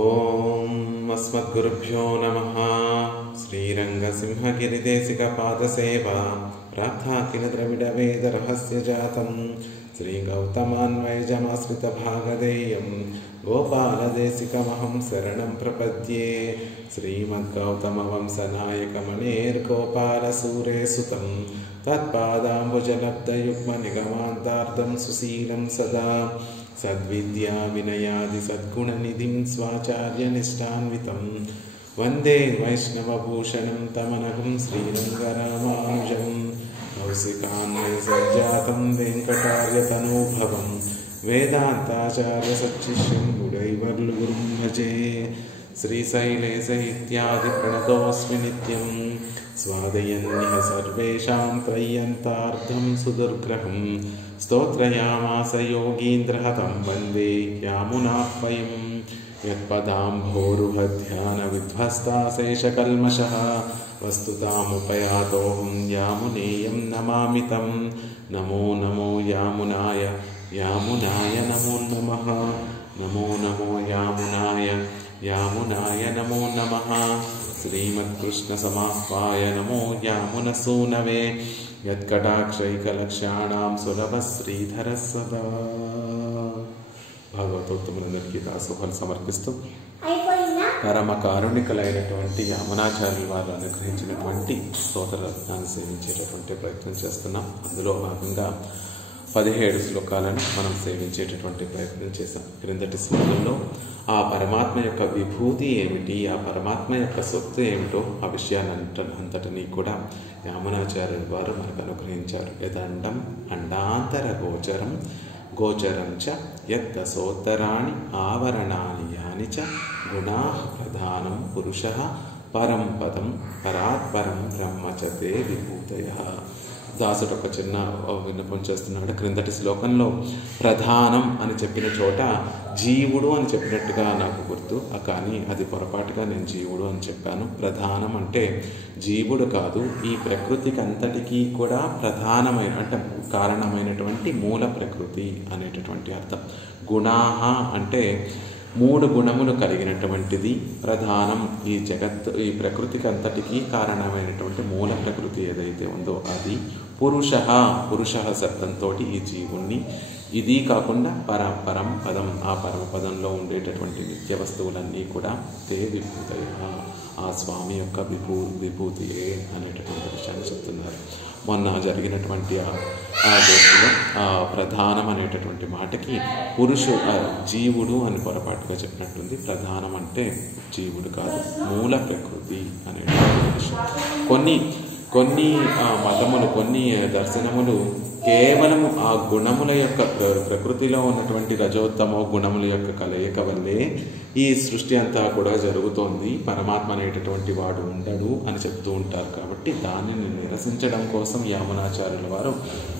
ఓం అస్మద్గురుభ్యో నమః. శ్రీరంగసింహగిరిదేశికపాదసేవా ప్రార్థాకిల ద్రవిడవేద రహస్యజాతం శ్రీగౌతమాన్వయజమాశ్రితభాగధేయం గోపాలదేశికమహం శరణం ప్రపద్యే. శ్రీమద్గౌతమవంశనాయకమణేర్గోపాలసూరేసుతం తత్పాదాంబుజలబ్ధయుగ్మనిగమాంతార్థం సుశీలం సదా సద్విద్యా వినయాది సద్గుణనిధిం స్వాచార్యనిష్టాన్వితం వందే వైష్ణవభూషణం తమనఘం శ్రీరంగరామానుజం కౌశికాన్వయ సంజాతం వెంకటార్యతనూభవం వేదాంతాచార్య సచ్చిష్యం గుడైవర్లు గురుం భజే. శ్రీశైలేశ ఇత్యాది ప్రణతోస్మి నిత్యం స్వాదయన్నిహ సర్వేషాం త్రయ్యంతార్థం సుదుర్గ్రహం స్తోత్రయామాస యోగీంద్రః తం వందే యామునాహ్వయం. యత్పదాంభోరుహధ్యాన విధ్వస్తాశేషకల్మషః వస్తుతాముపయాతోహం యామునేయం నమామి తం. నమో నమో యామునాయ యామునాయ నమో నమః. నమో నమో యామునాయ యామునాయ నమో నమః. శ్రీమత్కృష్ణ సమాహ్వాయ నమో యామునసూనవే యత్కటాక్షైకలక్ష్యాణాం సులభ శ్రీధర సదా. భాగవతోత్తములందరికీ దాసోహాలు సమర్పిస్తూ పరమ కారుణికులైనటువంటి యామునాచార్యుల వారు అనుగ్రహించినటువంటి స్తోత్రరత్నాన్ని సేవించేటటువంటి ప్రయత్నం చేస్తున్నాం. అందులో భాగంగా 17 శ్లోకాలను మనం సేవించేటటువంటి ప్రయత్నం చేశాం. క్రిందటి శ్లోకంలో ఆ పరమాత్మ యొక్క విభూతి ఏమిటి, ఆ పరమాత్మ యొక్క సొత్తు ఏమిటో ఆ విషయాన్ని అంతటినీ కూడా యామునాచార్యుల వారు మనకు అనుగ్రహించారు. యదండం అండాంతర గోచరం గోచరం చ యద్దసోత్తరాణి ఆవరణాని యాని చ గుణాః ప్రధానం పురుషః పరం పదం పరాత్పరం బ్రహ్మ చ తే విభూతయః. దాసుడు ఒక చిన్న విన్నపం చేస్తున్నాడు. క్రిందటి శ్లోకంలో ప్రధానం అని చెప్పిన చోట జీవుడు అని చెప్పినట్టుగా నాకు గుర్తు, కానీ అది పొరపాటుగా నేను జీవుడు అని చెప్పాను. ప్రధానం అంటే జీవుడు కాదు, ఈ ప్రకృతికి అంతటికీ కూడా ప్రధానమైన అంటే కారణమైనటువంటి మూల ప్రకృతి అనేటటువంటి అర్థం. గుణాహ అంటే 3 గుణములు కలిగినటువంటిది ప్రధానం. ఈ జగత్ ఈ ప్రకృతికి అంతటికీ కారణమైనటువంటి మూల ప్రకృతి ఏదైతే ఉందో అది పురుష శబ్దంతో ఈ జీవుణ్ణి, ఇది కాకుండా పరం పదం, ఆ పరమపదంలో ఉండేటటువంటి నిత్య వస్తువులన్నీ కూడా తే విభూతయ, ఆ స్వామి యొక్క విభూతియే అనేటటువంటి విషయాన్ని చెప్తున్నారు. మొన్న జరిగినటువంటి ఆ దోషులో ఆ ప్రధానం అనేటటువంటి మాటకి జీవుడు అని పొరపాటుగా చెప్పినట్టుంది. ప్రధానం అంటే జీవుడు కాదు, మూల ప్రకృతి అనేటటువంటి విషయం. కొన్ని మతములు, కొన్ని దర్శనములు కేవలము ఆ గుణముల యొక్క ప్రకృతిలో ఉన్నటువంటి రజోత్తమో గుణముల యొక్క కలయిక వల్లే ఈ సృష్టి అంతా కూడా జరుగుతోంది, పరమాత్మ అనేటటువంటి వాడు ఉండడు అని చెప్తూ ఉంటారు. కాబట్టి దానిని నిరసించడం కోసం యామునాచార్యుల వారు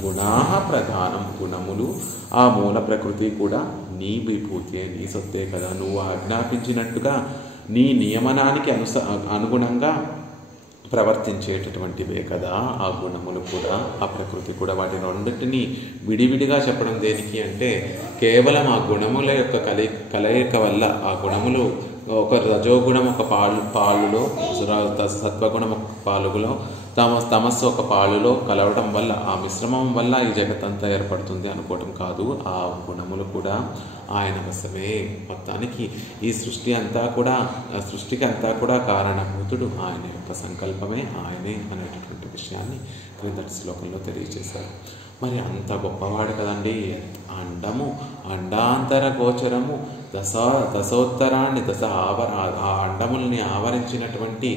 గుణాః ప్రధానం, గుణములు ఆ మూల ప్రకృతి కూడా నీ విభూతే, నీ సొత్తే కదా, నువ్వు ఆజ్ఞాపించినట్టుగా నీ నియమనానికి అనుగుణంగా ప్రవర్తించేటటువంటివే కదా ఆ గుణములు కూడా, ఆ ప్రకృతి కూడా. వాటి రెండింటినీ విడివిడిగా చెప్పడం దేనికి అంటే కేవలం ఆ గుణముల యొక్క కలయిక వల్ల, ఆ గుణములు ఒక రజోగుణం ఒక పాలులో, సత్వగుణం ఒక పాలులో, తమస్సు ఒక పాలులో కలవడం వల్ల, ఆ మిశ్రమం వల్ల ఈ జగత్తంతా ఏర్పడుతుంది అనుకోవటం కాదు. ఆ గుణములు కూడా ఆయన వశమే. మొత్తానికి ఈ సృష్టికి అంతా కూడా కారణభూతుడు ఆయన యొక్క సంకల్పమే, ఆయనే అనేటటువంటి విషయాన్ని క్రిందటి శ్లోకంలో తెలియజేశారు. మరి అంత గొప్పవాడు కదండి. అండాంతర గోచరము దశోత్తరాన్ని ఆ అండముల్ని ఆవరించినటువంటి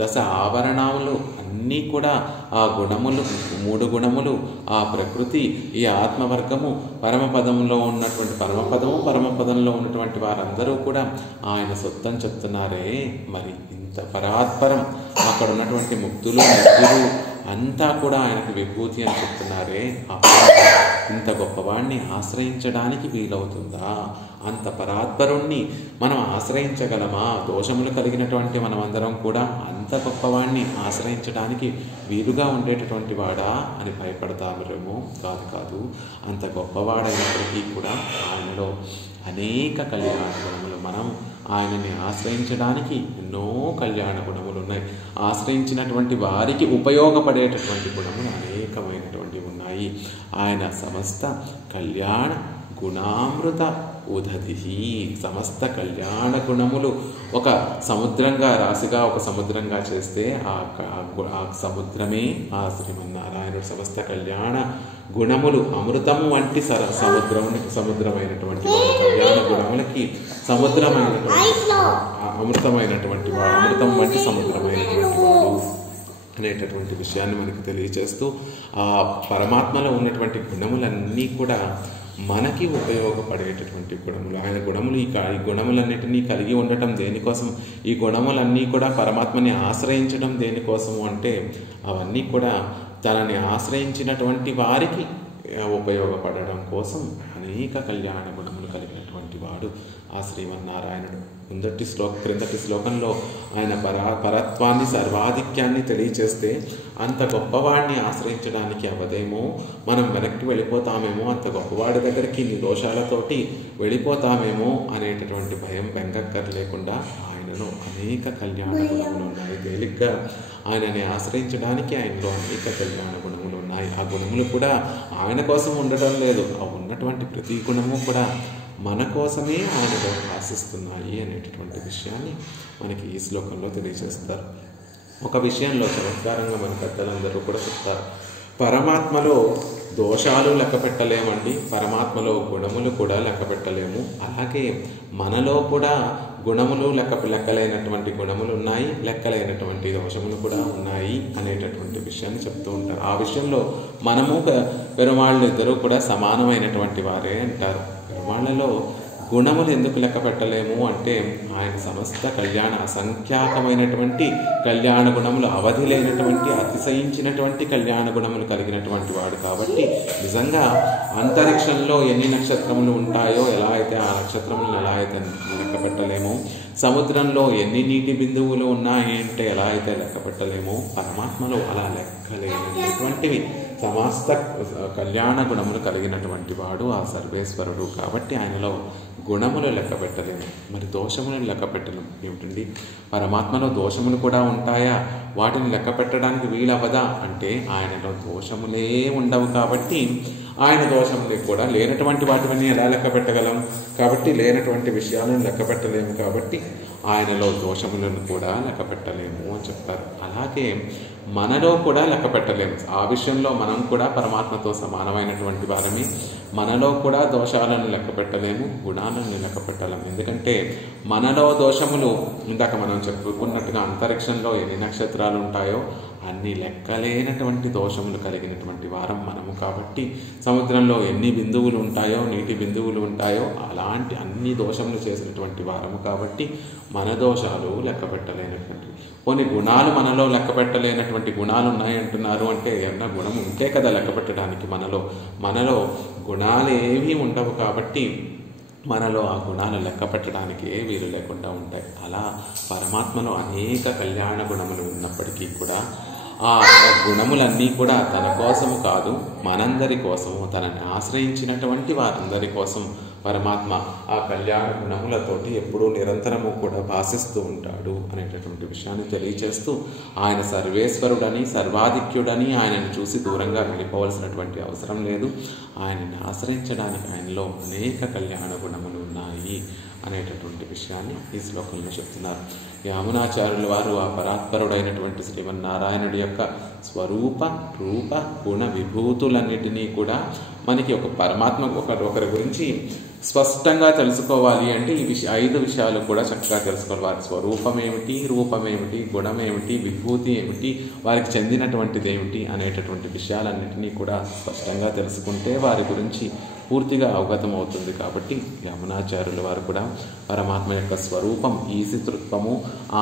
10 ఆవరణములు అన్నీ కూడా ఆ గుణములు, 3 గుణములు, ఆ ప్రకృతి, ఈ ఆత్మవర్గము, పరమపదంలో ఉన్నటువంటి పరమపదంలో ఉన్నటువంటి వారందరూ కూడా ఆయన సొత్తని చెప్తున్నారే. మరి ఇంత పరాత్పరం అక్కడ ఉన్నటువంటి ముక్తులు నిత్యులు అంతా కూడా ఆయనకు విభూతి అని చెప్తున్నారే. ఇంత గొప్పవాడిని ఆశ్రయించడానికి వీలవుతుందా? అంత పరాత్పరుణ్ణి మనం ఆశ్రయించగలమా? దోషములు కలిగినటువంటి మనమందరం కూడా అంత గొప్పవాడిని ఆశ్రయించడానికి వీలుగా ఉండేటటువంటి వాడా అని భయపడతామేమో. కాదు, అంత గొప్పవాడైనప్పటికీ కూడా ఆయనలో అనేక కళ్యాణ గుణములు మనం ఆయనని ఆశ్రయించడానికి ఎన్నో కళ్యాణ గుణములు ఉన్నాయి. ఆశ్రయించినటువంటి వారికి ఉపయోగపడేటటువంటి గుణములు అనేకమైనటువంటివి ఉన్నాయి. ఆయన సమస్త కళ్యాణ గుణామృత ఉదతి. సమస్త కళ్యాణ గుణములు ఒక సముద్రంగా రాశిగా ఒక సముద్రంగా చేస్తే ఆ సముద్రమే ఆ శ్రీమన్నారాయణుడు. సమస్త కళ్యాణ గుణములు అమృతము వంటి సముద్రమైనటువంటి వాడు. కళ్యాణ గుణములకి సముద్రమైనటువంటి అమృతమైనటువంటి వాడు, అమృతం వంటి సముద్రమైనటువంటి వాడు అనేటటువంటి విషయాన్ని మనకు తెలియజేస్తూ ఆ పరమాత్మలో ఉన్నటువంటి గుణములన్నీ కూడా మనకి ఉపయోగపడేటటువంటి గుణములు. ఆయన గుణములు ఈ గుణములన్నిటినీ కలిగి ఉండటం దేనికోసం? ఈ గుణములన్నీ కూడా పరమాత్మని ఆశ్రయించడం దేనికోసము అంటే అవన్నీ కూడా తనని ఆశ్రయించినటువంటి వారికి ఉపయోగపడడం కోసం అనేక కళ్యాణ గుణములు కలిగినటువంటి వాడు ఆ శ్రీమన్నారాయణుడు. క్రిందటి శ్లోకంలో ఆయన పరత్వాన్ని సర్వాధిక్యాన్ని తెలియచేస్తే అంత గొప్పవాడిని ఆశ్రయించడానికి అవదేమో, మనం వెనక్కి వెళ్ళిపోతామేమో, అంత గొప్పవాడి దగ్గరికి నీ దోషాలతోటి వెళ్ళిపోతామేమో అనేటటువంటి భయం బెంగక్కర్లేకుండా ఆయనలో అనేక కళ్యాణ గుణములు ఉన్నాయి. తేలిగ్గా ఆయనని ఆశ్రయించడానికి ఆయనలో అనేక కళ్యాణ గుణములు ఉన్నాయి. ఆ గుణములు కూడా ఆయన కోసం ఉండటం లేదు, ఆ ఉన్నటువంటి ప్రతి గుణము కూడా మన కోసమే ఆయనలో ఆశిస్తున్నాయి అనేటటువంటి విషయాన్ని మనకి ఈ శ్లోకంలో తెలియజేస్తారు. ఒక విషయంలో చమత్కారంగా మన పెద్దలందరూ కూడా చెప్తారు, పరమాత్మలో దోషాలు లెక్క పెట్టలేమండి, పరమాత్మలో గుణములు కూడా లెక్క పెట్టలేము. అలాగే మనలో కూడా గుణములు లెక్కలేనటువంటి గుణములు ఉన్నాయి, లెక్కలేనటువంటి దోషములు కూడా ఉన్నాయి అనేటటువంటి విషయాన్ని చెప్తూ ఉంటారు. ఆ విషయంలో మనము పెరుమాళ్ళు ఇద్దరూ కూడా సమానమైనటువంటి వారే అంటారు. పెరుమాళ్లలో గుణములు ఎందుకు లెక్క పెట్టలేము అంటే ఆయన సమస్త కళ్యాణ అసంఖ్యాకమైనటువంటి కళ్యాణ గుణములు, అవధి లేనటువంటి అతిశయించినటువంటి కళ్యాణ గుణములు కలిగినటువంటి వాడు కాబట్టి నిజంగా అంతరిక్షంలో ఎన్ని నక్షత్రములు ఉంటాయో ఎలా అయితే ఆ నక్షత్రములను ఎలా అయితే లెక్క పెట్టలేమో, సముద్రంలో ఎన్ని నీటి బిందువులు ఉన్నాయి అంటే ఎలా అయితే లెక్క పెట్టలేమో, పరమాత్మలో అలా లెక్కలేనటువంటివి సమస్త కళ్యాణ గుణములు కలిగినటువంటి వాడు ఆ సర్వేశ్వరుడు. కాబట్టి ఆయనలో గుణములు లెక్క పెట్టలేము, మరి దోషములను లెక్క పెట్టలేము. ఏమిటండి, పరమాత్మలో దోషములు కూడా ఉంటాయా, వాటిని లెక్క పెట్టడానికి వీలవదా అంటే ఆయనలో దోషములే ఉండవు కాబట్టి ఆయన దోషములు కూడా లేనటువంటి వాటిని ఎలా లెక్క పెట్టగలం? కాబట్టి లేనటువంటి విషయాలను లెక్క పెట్టలేము, కాబట్టి ఆయనలో దోషములను కూడా లెక్క పెట్టలేము అని చెప్తారు. అలాగే మనలో కూడా లెక్క పెట్టలేము. ఆ విషయంలో మనం కూడా పరమాత్మతో సమానమైనటువంటి వారని, మనలో కూడా దోషాలను లెక్క పెట్టలేము, గుణాలను లెక్క పెట్టలేము. ఎందుకంటే మనలో దోషములు ఇందాక మనం చెప్పుకున్నట్టుగా అంతరిక్షంలో ఎన్ని నక్షత్రాలు ఉంటాయో అన్ని లెక్కలేనటువంటి దోషములు కలిగినటువంటి వారం మనము. కాబట్టి సముద్రంలో ఎన్ని బిందువులు ఉంటాయో, నీటి బిందువులు ఉంటాయో అలాంటి అన్ని దోషములు చేసినటువంటి వారము. కాబట్టి మన దోషాలు లెక్క పెట్టలేనటువంటి కొన్ని గుణాలు మనలో లెక్క పెట్టలేనటువంటి గుణాలు ఉన్నాయి అంటున్నారు అంటే ఏమన్నా గుణం ఉంటే కదా లెక్క పెట్టడానికి. మనలో గుణాలు ఏమీ ఉండవు కాబట్టి మనలో ఆ గుణాలు లెక్క పెట్టడానికి వీలు లేకుండా ఉంటాయి. అలా పరమాత్మలో అనేక కళ్యాణ గుణములు ఉన్నప్పటికీ కూడా ఆ గుణములన్నీ కూడా తన కోసము కాదు, మనందరి కోసము, తనని ఆశ్రయించినటువంటి వారందరి కోసం పరమాత్మ ఆ కళ్యాణ గుణములతోటి ఎప్పుడూ నిరంతరము కూడా భాషిస్తూ ఉంటాడు అనేటటువంటి విషయాన్ని తెలియచేస్తూ ఆయన సర్వేశ్వరుడని, సర్వాధిక్యుడని ఆయనను చూసి దూరంగా వెళ్ళిపోవలసినటువంటి అవసరం లేదు. ఆయనని ఆశ్రయించడానికి ఆయనలో అనేక కళ్యాణ గుణములు ఉన్నాయి అనేటటువంటి విషయాన్ని ఈ శ్లోకంలో చెప్తున్నారు. యామునాచార్యుల వారు ఆ పరాత్పరుడైనటువంటి శ్రీమన్నారాయణుడి యొక్క స్వరూప, రూప, గుణ విభూతులన్నిటినీ కూడా మనకి ఒక పరమాత్మ ఒకరి గురించి స్పష్టంగా తెలుసుకోవాలి అంటే ఈ 5 విషయాలు కూడా చక్కగా తెలుసుకోవాలి. వారి స్వరూపం ఏమిటి, రూపం ఏమిటి, గుణం ఏమిటి, విభూతి ఏమిటి, వారికి చెందినటువంటిది ఏమిటి అనేటటువంటి విషయాలన్నింటినీ కూడా స్పష్టంగా తెలుసుకుంటే వారి గురించి పూర్తిగా అవగతం అవుతుంది. కాబట్టి యమునాచార్యుల వారు కూడా పరమాత్మ యొక్క స్వరూపం ఈశితృత్వము,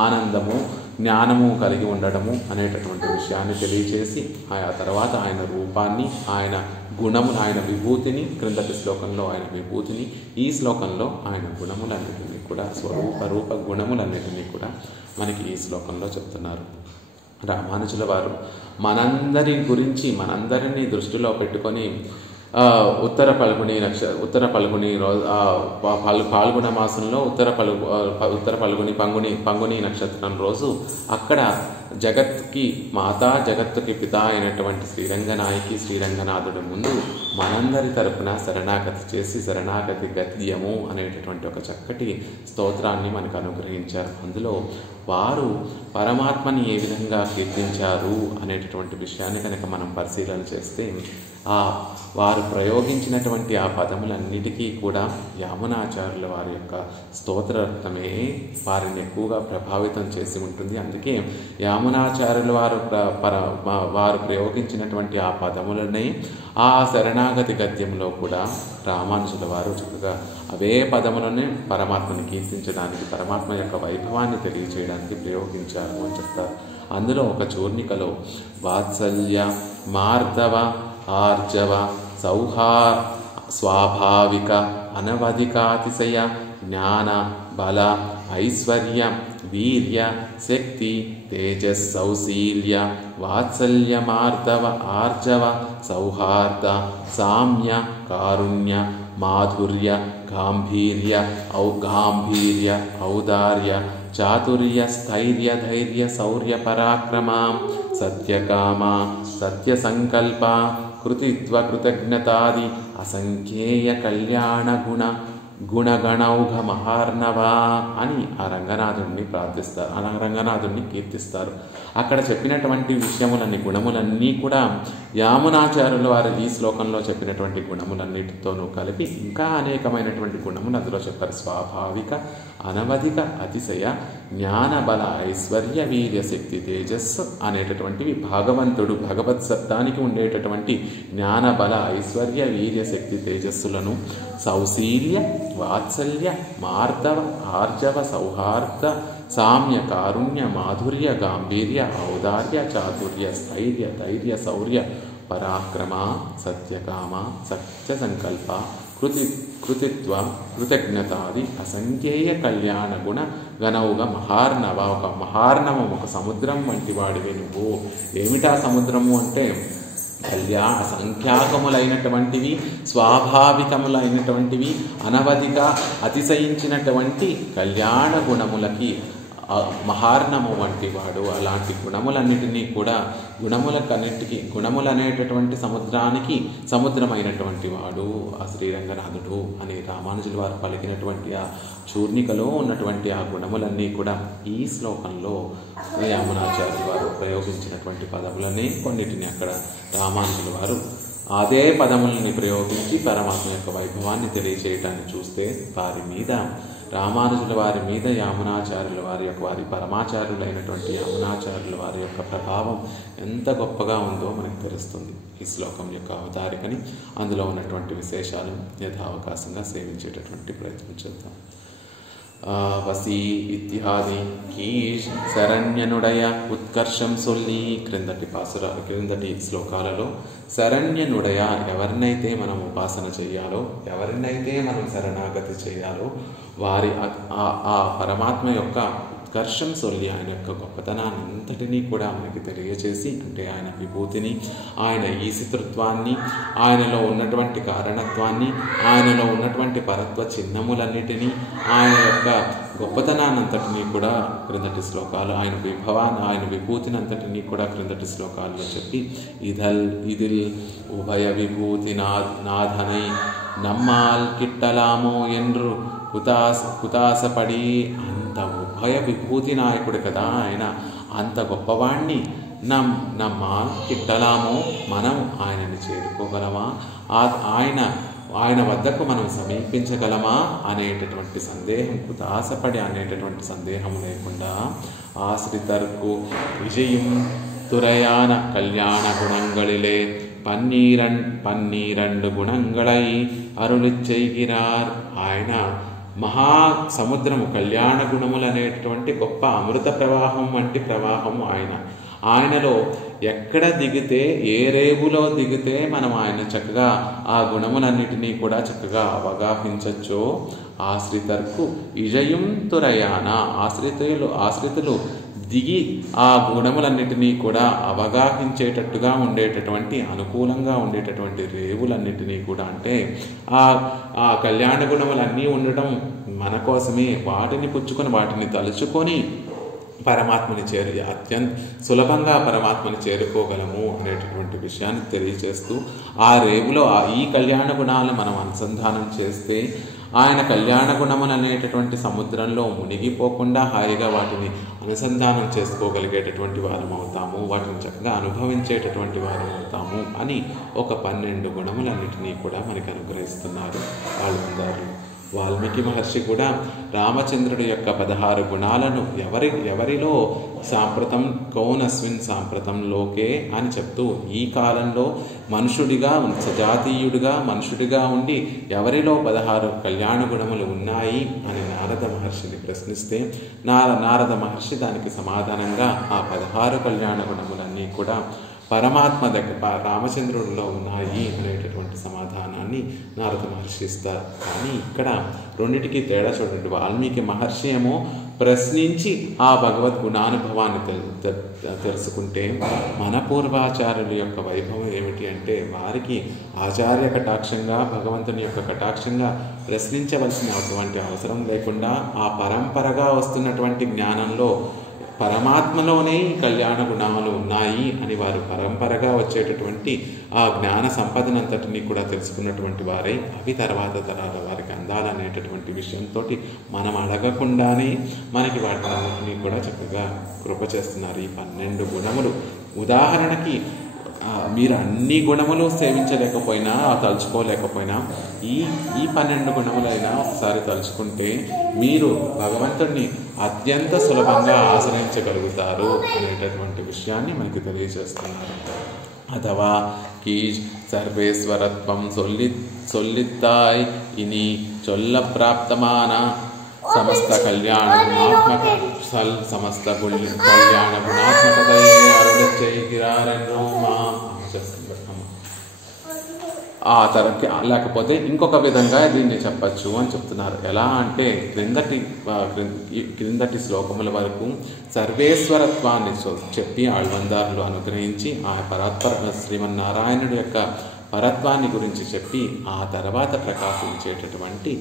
ఆనందము, జ్ఞానము కలిగి ఉండడము అనేటటువంటి విషయాన్ని తెలియచేసి ఆ తర్వాత ఆయన రూపాన్ని, ఆయన గుణము, ఆయన విభూతిని, క్రిందటి శ్లోకంలో ఆయన విభూతిని, ఈ శ్లోకంలో ఆయన గుణములన్నిటినీ కూడా స్వరూప, రూప, గుణములన్నిటినీ కూడా మనకి ఈ శ్లోకంలో చెప్తున్నారు. రామానుజుల వారు మనందరి గురించి, మనందరినీ దృష్టిలో పెట్టుకొని ఉత్తర పల్గుని రోజు పాల్గొన మాసంలో ఉత్తర పల్గుని పంగుని నక్షత్రం రోజు అక్కడ జగత్కి మాతా జగత్తుకి పిత అయినటువంటి శ్రీరంగనాయకి శ్రీరంగనాథుడి ముందు మనందరి తరపున శరణాగతి చేసి శరణాగతి గద్యము అనేటటువంటి ఒక చక్కటి స్తోత్రాన్ని మనకు అనుగ్రహించారు. అందులో వారు పరమాత్మని ఏ విధంగా కీర్తించారు అనేటటువంటి విషయాన్ని కనుక మనం పరిశీలన చేస్తే వారు ప్రయోగించినటువంటి ఆ పదములన్నిటికీ కూడా యామునాచార్యుల వారి యొక్క స్తోత్రరత్నమే వారిని ఎక్కువగా ప్రభావితం చేసి ఉంటుంది. అందుకే యామునాచార్యుల వారు ప్రయోగించినటువంటి ఆ పదములనే ఆ శరణాగతి గద్యంలో కూడా రామానుజుల వారు చక్కగా అవే పదములనే పరమాత్మని కీర్తించడానికి, పరమాత్మ యొక్క వైభవాన్ని తెలియచేయడానికి ప్రయోగించారు అని చెప్తారు. అందులో ఒక చూర్ణికలో వాత్సల్య, మార్దవ, ఆర్జవ, స్వాభావిక, అనవధికాతిశయ, జ్ఞాన, బల, ఐశ్వర్య, వీర్య, శక్తి, తేజస్సౌశీల్య, వాత్సల్య, మార్దవ, ఆర్జవ, సౌహార్ద, సామ్య, కారుణ్య, మాధుర్య, గాంభీర్య, ఔదార్య, చాతుర్య, స్థైర్య, ధైర్య, శౌర్య, పరాక్రమ, సత్యకామ, సత్యసంకల్ప, కృతిత్వ, కృతజ్ఞతాది, అసంఖ్యేయ కళ్యాణ గుణగణౌఘ మహార్ణవ అని ఆ రంగనాథుడిని ప్రార్థిస్తారు, ఆ రంగనాథుడిని కీర్తిస్తారు. అక్కడ చెప్పినటువంటి విషయములన్నీ, గుణములన్నీ కూడా యామునాచార్యులు వారు ఈ శ్లోకంలో చెప్పినటువంటి గుణములన్నిటితోనూ కలిపి ఇంకా అనేకమైనటువంటి గుణములు అందులో చెప్పారు. స్వాభావిక, అనవధిక, అతిశయ, జ్ఞాన, బల, ఐశ్వర్య, వీర్య, శక్తి, తేజస్సు అనేటటువంటివి భగవంతుడు భగవత్ శబ్దానికి ఉండేటటువంటి జ్ఞాన, బల, ఐశ్వర్య, వీర్య, శక్తి, తేజస్సులను సౌశీల్య, వాత్సల్య, మార్దవ, ఆర్జవ, సౌహార్ద, సామ్య, కారుణ్య, మాధుర్య, గాంభీర్య, ఔదార్య, చాతుర్య, స్థైర్య, ధైర్య, శౌర్య, పరాక్రమ, సత్యకామ, సత్య సంకల్ప, కృతిత్వ, కృతజ్ఞతాది, అసంఖ్యేయ కళ్యాణ గుణ గణౌగ మహార్ణవ. ఒక మహార్ణవం, ఒక సముద్రం వంటి వాడివి నువ్వు. ఏమిటా సముద్రము అంటే సంఖ్యాకములైనటువంటివి, స్వాభావికములైనటువంటివి, అనవధిక, అతిశయించినటువంటి కళ్యాణ గుణములకి మహార్ణము వంటి వాడు. అలాంటి గుణములన్నిటినీ కూడా గుణములనేటటువంటి సముద్రానికి సముద్రమైనటువంటి వాడు ఆ శ్రీరంగనాథుడు అని రామానుజుల వారు పలికినటువంటి ఆ చూర్ణికలో ఉన్నటువంటి ఆ గుణములన్నీ కూడా ఈ శ్లోకంలో యామునాచార్యుల వారు ప్రయోగించినటువంటి పదములనే కొన్నిటిని అక్కడ రామానుజుల వారు అదే పదములని ప్రయోగించి పరమాత్మ యొక్క వైభవాన్ని తెలియచేయటాన్ని చూస్తే వారి మీద, రామానుజుల వారి మీద యామునాచార్యుల వారి యొక్క, వారి పరమాచార్యులైనటువంటి యామునాచార్యుల వారి యొక్క ప్రభావం ఎంత గొప్పగా ఉందో మనకు తెలుస్తుంది. ఈ శ్లోకం యొక్క అవతారికని, అందులో ఉన్నటువంటి విశేషాలు యథావకాశంగా సేవించేటటువంటి ప్రయత్నం చేద్దాం. వసీ ఇత్యాది కీష్ శరణ్యనుడయ ఉత్కర్షం సొల్లి. క్రిందటి శ్లోకాలలో శరణ్యనుడయ, ఎవరినైతే మనం ఉపాసన చేయాలో, ఎవరినైతే మనం శరణాగతి చేయాలో వారి ఆ పరమాత్మ యొక్క ఉత్కర్షం సొల్లి, ఆయన యొక్క గొప్పతనాన్ని అంతటినీ కూడా మనకి తెలియచేసి, అంటే ఆయన విభూతిని, ఆయన ఈశితృత్వాన్ని, ఆయనలో ఉన్నటువంటి కారణత్వాన్ని, ఆయనలో ఉన్నటువంటి పరత్వ చిహ్నములన్నిటినీ, ఆయన యొక్క గొప్పతనాన్నంతటినీ కూడా క్రిందటి శ్లోకాలు, ఆయన విభవాన్ని, ఆయన విభూతిని అంతటినీ కూడా క్రిందటి శ్లోకాల్లో చెప్పి, ఇదిల్ ఉభయ విభూతి నాథనై నమ్మాల్ కిట్టలామో ఎండ్రు కుతాసపడి. అంత ఉభయ విభూతి నాయకుడు కదా ఆయన, అంత గొప్పవాణ్ణి నమ్మాల్ కిట్టలామో, మనం ఆయనని చేరుకోగలమా, ఆయన వద్దకు మనం సమీపించగలమా అనేటటువంటి సందేహం, కుతాసపడి అనేటటువంటి సందేహం లేకుండా ఆశ్రితర్కు విజయం துறையான கல்யாண குணங்களிலே పన్నీరండు గుణంగళై అరుళి చేయగిరార్. ఆయన మహా సముద్రము, కళ్యాణ గుణములు అనేటువంటి గొప్ప అమృత ప్రవాహం వంటి ప్రవాహము ఆయనలో ఎక్కడ దిగితే, ఏ రేవులో దిగితే మనం ఆయన చక్కగా ఆ గుణములన్నిటినీ కూడా చక్కగా అవగాహించచ్చో, ఆశ్రితర్కు ఇజయం తురయాన, ఆశ్రితులు దిగి ఆ గుణములన్నిటినీ కూడా అవగాహించేటట్టుగా ఉండేటటువంటి, అనుకూలంగా ఉండేటటువంటి రేవులన్నిటినీ కూడా, అంటే ఆ కళ్యాణ గుణములన్నీ ఉండటం మన కోసమే, వాటిని పుచ్చుకొని వాటిని తలుచుకొని పరమాత్మని అత్యంత సులభంగా పరమాత్మని చేరుకోగలము అనేటటువంటి విషయాన్ని తెలియజేస్తూ, ఆ రేవులో ఈ కళ్యాణ గుణాలను మనం అనుసంధానం చేస్తే ఆయన కళ్యాణ గుణములు అనేటటువంటి సముద్రంలో మునిగిపోకుండా హాయిగా వాటిని అనుసంధానం చేసుకోగలిగేటటువంటి వారం అవుతాము, వాటిని చక్కగా అనుభవించేటటువంటి వారం అవుతాము అని ఒక 12 గుణములన్నిటినీ కూడా మనకి అనుగ్రహిస్తున్నారు ఆళ్వార్లు. వాల్మీకి మహర్షి కూడా రామచంద్రుడి యొక్క 16 గుణాలను ఎవరిలో సాంప్రతం కౌనస్మిన్ సాంప్రతం లోకే అని చెప్తూ, ఈ కాలంలో మనుషుడిగా సజాతీయుడిగా మనుషుడిగా ఉండి ఎవరిలో 16 కళ్యాణ గుణములు ఉన్నాయి అని నారద మహర్షిని ప్రశ్నిస్తే నారద మహర్షి దానికి సమాధానంగా ఆ 16 కళ్యాణ గుణములన్నీ కూడా పరమాత్మ దగ్గర రామచంద్రుడిలో ఉన్నాయి అనేటటువంటి సమాధానాన్ని నారద మహర్షి ఇస్తారు. కానీ ఇక్కడ రెండిటికి తేడా చూడండి. వాల్మీకి మహర్షి ఏమో ప్రశ్నించి ఆ భగవద్ గుణానుభవాన్ని తెలుసుకుంటే, మన పూర్వాచార్యుల యొక్క వైభవం ఏమిటి అంటే వారికి ఆచార్య కటాక్షంగా, భగవంతుని యొక్క కటాక్షంగా ప్రశ్నించవలసినటువంటి అవసరం లేకుండా ఆ పరంపరగా వస్తున్నటువంటి జ్ఞానంలో పరమాత్మలోనే కళ్యాణ గుణాలు ఉన్నాయి అని వారు పరంపరగా వచ్చేటటువంటి ఆ జ్ఞాన సంపదనంతటినీ కూడా తెలుసుకున్నటువంటి వారై అవి తర్వాత తరాల వారికి అందాలనేటటువంటి విషయంతో మనం అడగకుండానే మనకి వాటిని కూడా చక్కగా కృప చేస్తున్నారు. ఈ 12 గుణములు ఉదాహరణకి మీరు అన్ని గుణములు సేవించలేకపోయినా, తలుచుకోలేకపోయినా ఈ 12 గుణములైనా ఒకసారి తలుచుకుంటే మీరు భగవంతుడిని అత్యంత సులభంగా ఆశ్రయించగలుగుతారు అనేటటువంటి విషయాన్ని మనకి తెలియజేస్తున్నారు. అథవా కీజ్ సర్వేశ్వరత్వం సొల్లిత్తాయ్ ఇని చొల్ల ప్రాప్తమాన సమస్త కళ్యాణ గుణాత్మక సమస్త కళ్యాణ గుణాత్మకతయే అరుణిరారెన్నో మా ఆ తరకి. లేకపోతే ఇంకొక విధంగా దీన్ని చెప్పచ్చు అని చెప్తున్నారు. ఎలా అంటే క్రిందటి శ్లోకముల వరకు సర్వేశ్వరత్వాన్ని చెప్పి ఆళ్వార్లు అనుగ్రహించి ఆ పరాత్పర శ్రీమన్నారాయణుడి యొక్క పరత్వాన్ని గురించి చెప్పి ఆ తర్వాత ప్రకాశించేటటువంటి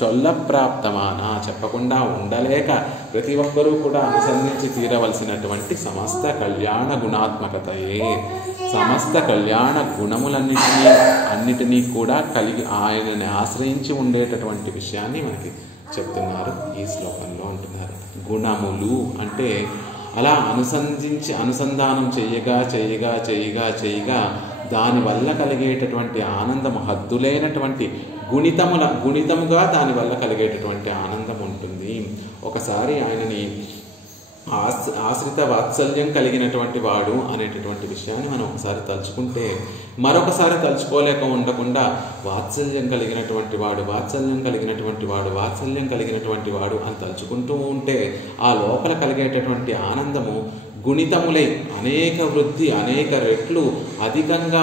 చొల్ల ప్రాప్తమాన చెప్పకుండా ఉండలేక ప్రతి ఒక్కరూ కూడా అనుసంధించి తీరవలసినటువంటి సమస్త కళ్యాణ గుణాత్మకతయే, సమస్త కళ్యాణ గుణములన్నిటినీ కూడా కలిగి ఆయనని ఆశ్రయించి ఉండేటటువంటి విషయాన్ని మనకి చెప్తున్నారు ఈ శ్లోకంలో అంటున్నారు. గుణములు అంటే అలా అనుసంధానం చేయగా దానివల్ల కలిగేటటువంటి ఆనందం హద్దులేనటువంటి గుణితముగా దానివల్ల కలిగేటటువంటి ఆనందం ఉంటుంది. ఒకసారి ఆయనని ఆశ్రిత వాత్సల్యం కలిగినటువంటి వాడు అనేటటువంటి విషయాన్ని మనం ఒకసారి తలుచుకుంటే మరొకసారి తలుచుకోలేక ఉండకుండా వాత్సల్యం కలిగినటువంటి వాడు అని తలుచుకుంటూ ఉంటే ఆ లోపల కలిగేటటువంటి ఆనందము గుణితములై అనేక వృద్ధి అనేక రెట్లు అధికంగా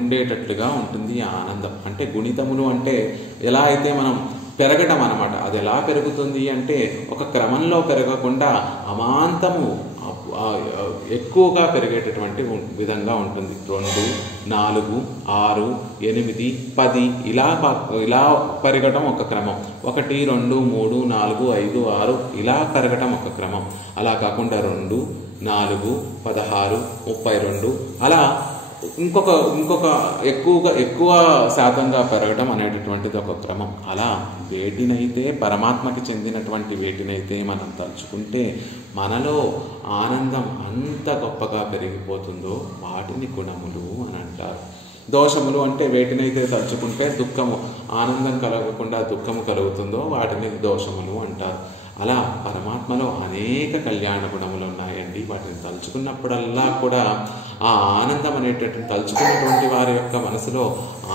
ఉండేటట్లుగా ఉంటుంది ఆ ఆనందం. అంటే గుణితములు అంటే ఎలా అయితే మనం పెరగడం అన్నమాట. అది ఎలా పెరుగుతుంది అంటే ఒక క్రమంలో పెరగకుండా అమాంతము ఎక్కువగా పెరిగేటటువంటి విధంగా ఉంటుంది. 2, 4, 6, 8, 10 ఇలా పెరగటం ఒక క్రమం. 1, 2, 3, 4, 5, 6 ఇలా పెరగటం ఒక క్రమం. అలా కాకుండా 2, 4, 16, 32 అలా ఇంకొక ఎక్కువ శాతంగా పెరగడం అనేటటువంటిది ఒక క్రమం. అలా వేటినైతే పరమాత్మకి చెందినటువంటి వేటినైతే మనం తలుచుకుంటే మనలో ఆనందం అంత గొప్పగా పెరిగిపోతుందో వాటిని గుణములు అని అంటారు. దోషములు అంటే వేటినైతే తలుచుకుంటే ఆనందం కలగకుండా దుఃఖము కలుగుతుందో వాటిని దోషములు అంటారు. అలా పరమాత్మలో అనేక కళ్యాణ గుణములు ఉన్నాయండి. వాటిని తలుచుకున్నప్పుడల్లా కూడా ఆ ఆనందం అనేటటువంటి తలుచుకున్నటువంటి వారి యొక్క మనసులో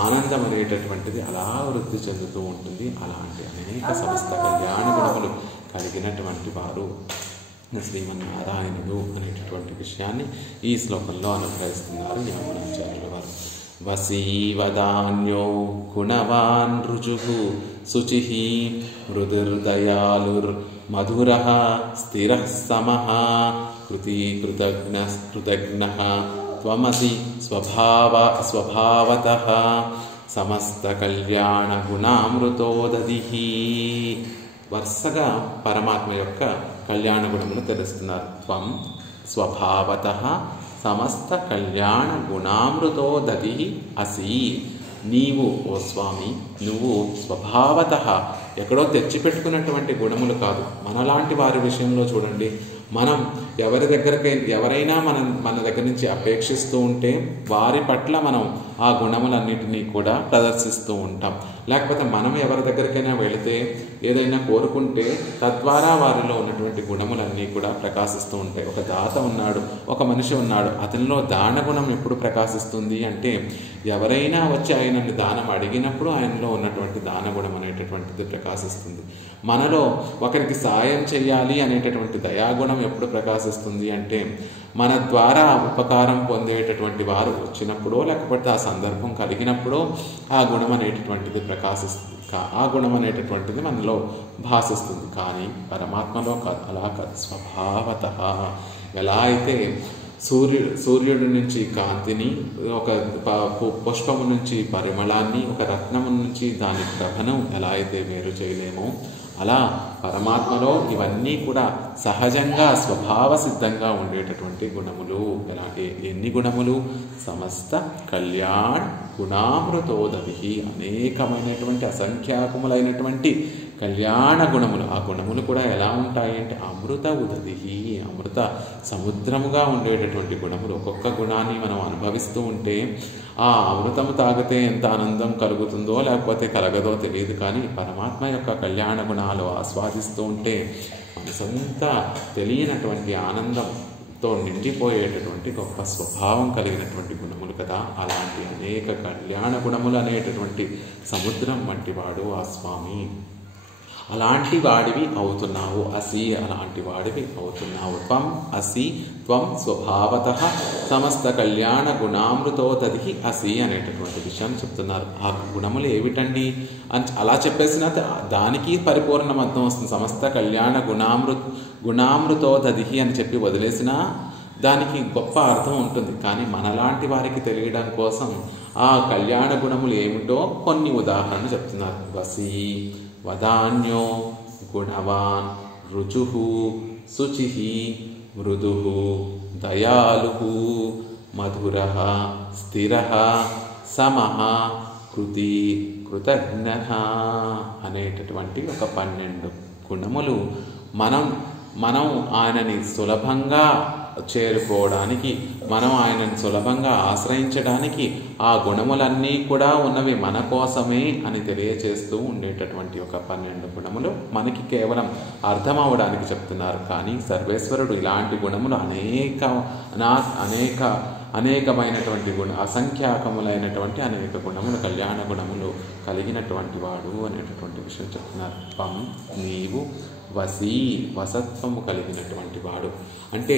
ఆనందం అనేటటువంటిది అలా వృద్ధి చెందుతూ ఉంటుంది. అలాంటి అనేక సమస్త కళ్యాణ గుణములు కలిగినటువంటి వారు శ్రీమన్నారాయణుడు అనేటటువంటి విషయాన్ని ఈ శ్లోకంలో అనుగ్రహిస్తున్నారు యామునాచార్యుల వారు. వసీవదాన్యో గుణవాన్ రుజుః శుచిః మృదుర్దయాళుర్ మధురః స్థిరః సమః కృతి కృతజ్ఞః త్వమసి స్వభావతః సమస్త కళ్యాణ గుణామృతోదధిః. వరుసగా పరమాత్మ యొక్క కళ్యాణ గుణములు తెలుస్తున్నారు. త్వం స్వభావతః సమస్త కళ్యాణ గుణామృతోదధిః అసి. నీవు ఓ స్వామి, నువ్వు స్వభావతః ఎక్కడో తెచ్చిపెట్టుకున్నటువంటి గుణములు కాదు. మనలాంటి వారి విషయంలో చూడండి, మనం ఎవరైనా మన దగ్గర నుంచి అపేక్షిస్తూ ఉంటే వారి పట్ల మనం ఆ గుణములన్నిటినీ కూడా ప్రదర్శిస్తూ ఉంటాం. లేకపోతే మనం ఎవరి దగ్గరికైనా వెళితే ఏదైనా కోరుకుంటే తద్వారా వారిలో ఉన్నటువంటి గుణములన్నీ కూడా ప్రకాశిస్తూ ఉంటాయి. ఒక దాత ఉన్నాడు, ఒక మనిషి ఉన్నాడు, అతనిలో దాన గుణం ఎప్పుడు ప్రకాశిస్తుంది అంటే ఎవరైనా వచ్చి ఆయనని దానం అడిగినప్పుడు ఆయనలో ఉన్నటువంటి దాన గుణం అనేటటువంటిది ప్రకాశిస్తుంది. మనలో ఒకరికి సాయం చేయాలి అనేటటువంటి దయాగుణం ఎప్పుడు ప్రకాశిస్తుంది అంటే మన ద్వారా ఉపకారం పొందేటటువంటి వారు వచ్చినప్పుడో లేకపోతే ఆ సందర్భం కలిగినప్పుడో ఆ గుణం అనేటటువంటిది ప్రకాశిస్తుంది. ఆ గుణం అనేటటువంటిది మనలో భాషిస్తుంది. కానీ పరమాత్మలో కాదు, అలా కాదు. స్వభావతః ఎలా అయితే సూర్యుడి నుంచి కాంతిని, ఒక పుష్పము నుంచి పరిమళాన్ని, ఒక రత్నము నుంచి దాని ప్రభను ఎలా అయితే వేరు చేయలేమో అలా పరమాత్మలో ఇవన్నీ కూడా సహజంగా స్వభావ సిద్ధంగా ఉండేటటువంటి గుణములు. ఎలాంటి ఎన్ని గుణములు? సమస్త కళ్యాణ గుణామృతోదధిః. అనేకమైనటువంటి అసంఖ్యాకములైనటువంటి కళ్యాణ గుణములు. ఆ గుణములు కూడా ఎలా ఉంటాయి అంటే అమృత ఉదధిః, అమృత సముద్రముగా ఉండేటటువంటి గుణములు. ఒక్కొక్క గుణాన్ని మనం అనుభవిస్తూ ఉంటే ఆ అమృతము తాగితే ఎంత ఆనందం కలుగుతుందో లేకపోతే కలగదో తెలియదు. కానీ పరమాత్మ యొక్క కళ్యాణ గుణాలు ఆస్వాదిస్తూ ఉంటే మనసంతా తెలియనటువంటి ఆనందంతో నిండిపోయేటటువంటి గొప్ప స్వభావం కలిగినటువంటి గుణములు కదా. అలాంటి అనేక కళ్యాణ గుణములు అనేటటువంటి సముద్రం వంటి వాడు ఆ స్వామి. అలాంటి వాడివి అవుతున్నావు అసి, అలాంటి వాడివి అవుతున్నావు. త్వం అసి, త్వం స్వభావతః సమస్త కళ్యాణ గుణామృతోదధిః అసి అనేటటువంటి విషయాన్ని చెప్తున్నారు. ఆ గుణములు ఏమిటండి అని అలా చెప్పేసిన దానికి పరిపూర్ణ అర్థం వస్తుంది. సమస్త కళ్యాణ గుణామృతోదధిః అని చెప్పి వదిలేసినా దానికి గొప్ప అర్థం ఉంటుంది. కానీ మనలాంటి వారికి తెలియడం కోసం ఆ కళ్యాణ గుణములు ఏమిటో కొన్ని ఉదాహరణలు చెప్తున్నారు. వసి, వదాన్యో, గుణవాన్, రుచుః, శుచిః, మృదుః, దయాళుః, మధురః, స్థిరః, సమః, కృతి కృతజ్ఞః అనేటటువంటి ఒక 12 గుణములు మనం ఆయనని సులభంగా చేరుకోవడానికి, మనం ఆయనని సులభంగా ఆశ్రయించడానికి ఆ గుణములన్నీ కూడా ఉన్నవి మన కోసమే అని తెలియచేస్తూ ఉండేటటువంటి ఒక 12 గుణములు మనకి కేవలం అర్థం అవ్వడానికి చెప్తున్నారు. కానీ సర్వేశ్వరుడు ఇలాంటి గుణములు అనేకమైనటువంటి అసంఖ్యాకములైనటువంటి అనేక గుణములు, కళ్యాణ గుణములు కలిగినటువంటి వాడు అనేటటువంటి విషయం చెప్తున్నారు. త్వం నీవు వసి, వసత్వము కలిగినటువంటి వాడు అంటే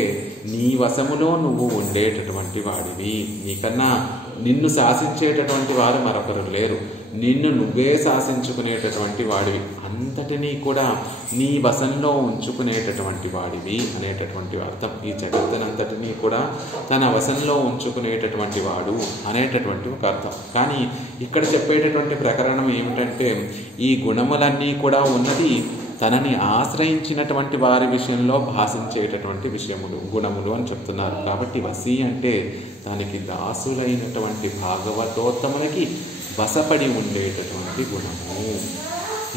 నీ వశములో నువ్వు ఉండేటటువంటి వాడివి. నీకన్నా నిన్ను శాసించేటటువంటి వారు మరొకరు లేరు. నిన్ను నువ్వే శాసించుకునేటటువంటి వాడివి. అంతటినీ కూడా నీ వశంలో ఉంచుకునేటటువంటి వాడివి అనేటటువంటి అర్థం. ఈ జగత్తునంతటినీ కూడా తన వశంలో ఉంచుకునేటటువంటి వాడు అనేటటువంటి ఒక అర్థం. కానీ ఇక్కడ చెప్పేటటువంటి ప్రకరణం ఏమిటంటే ఈ గుణములన్నీ కూడా ఉన్నది తనని ఆశ్రయించినటువంటి వారి విషయంలో భాషించేటటువంటి గుణములు అని చెప్తున్నారు. కాబట్టి వసి అంటే దానికి దాసులైనటువంటి భాగవతోత్తములకి వశపడి ఉండేటటువంటి గుణము.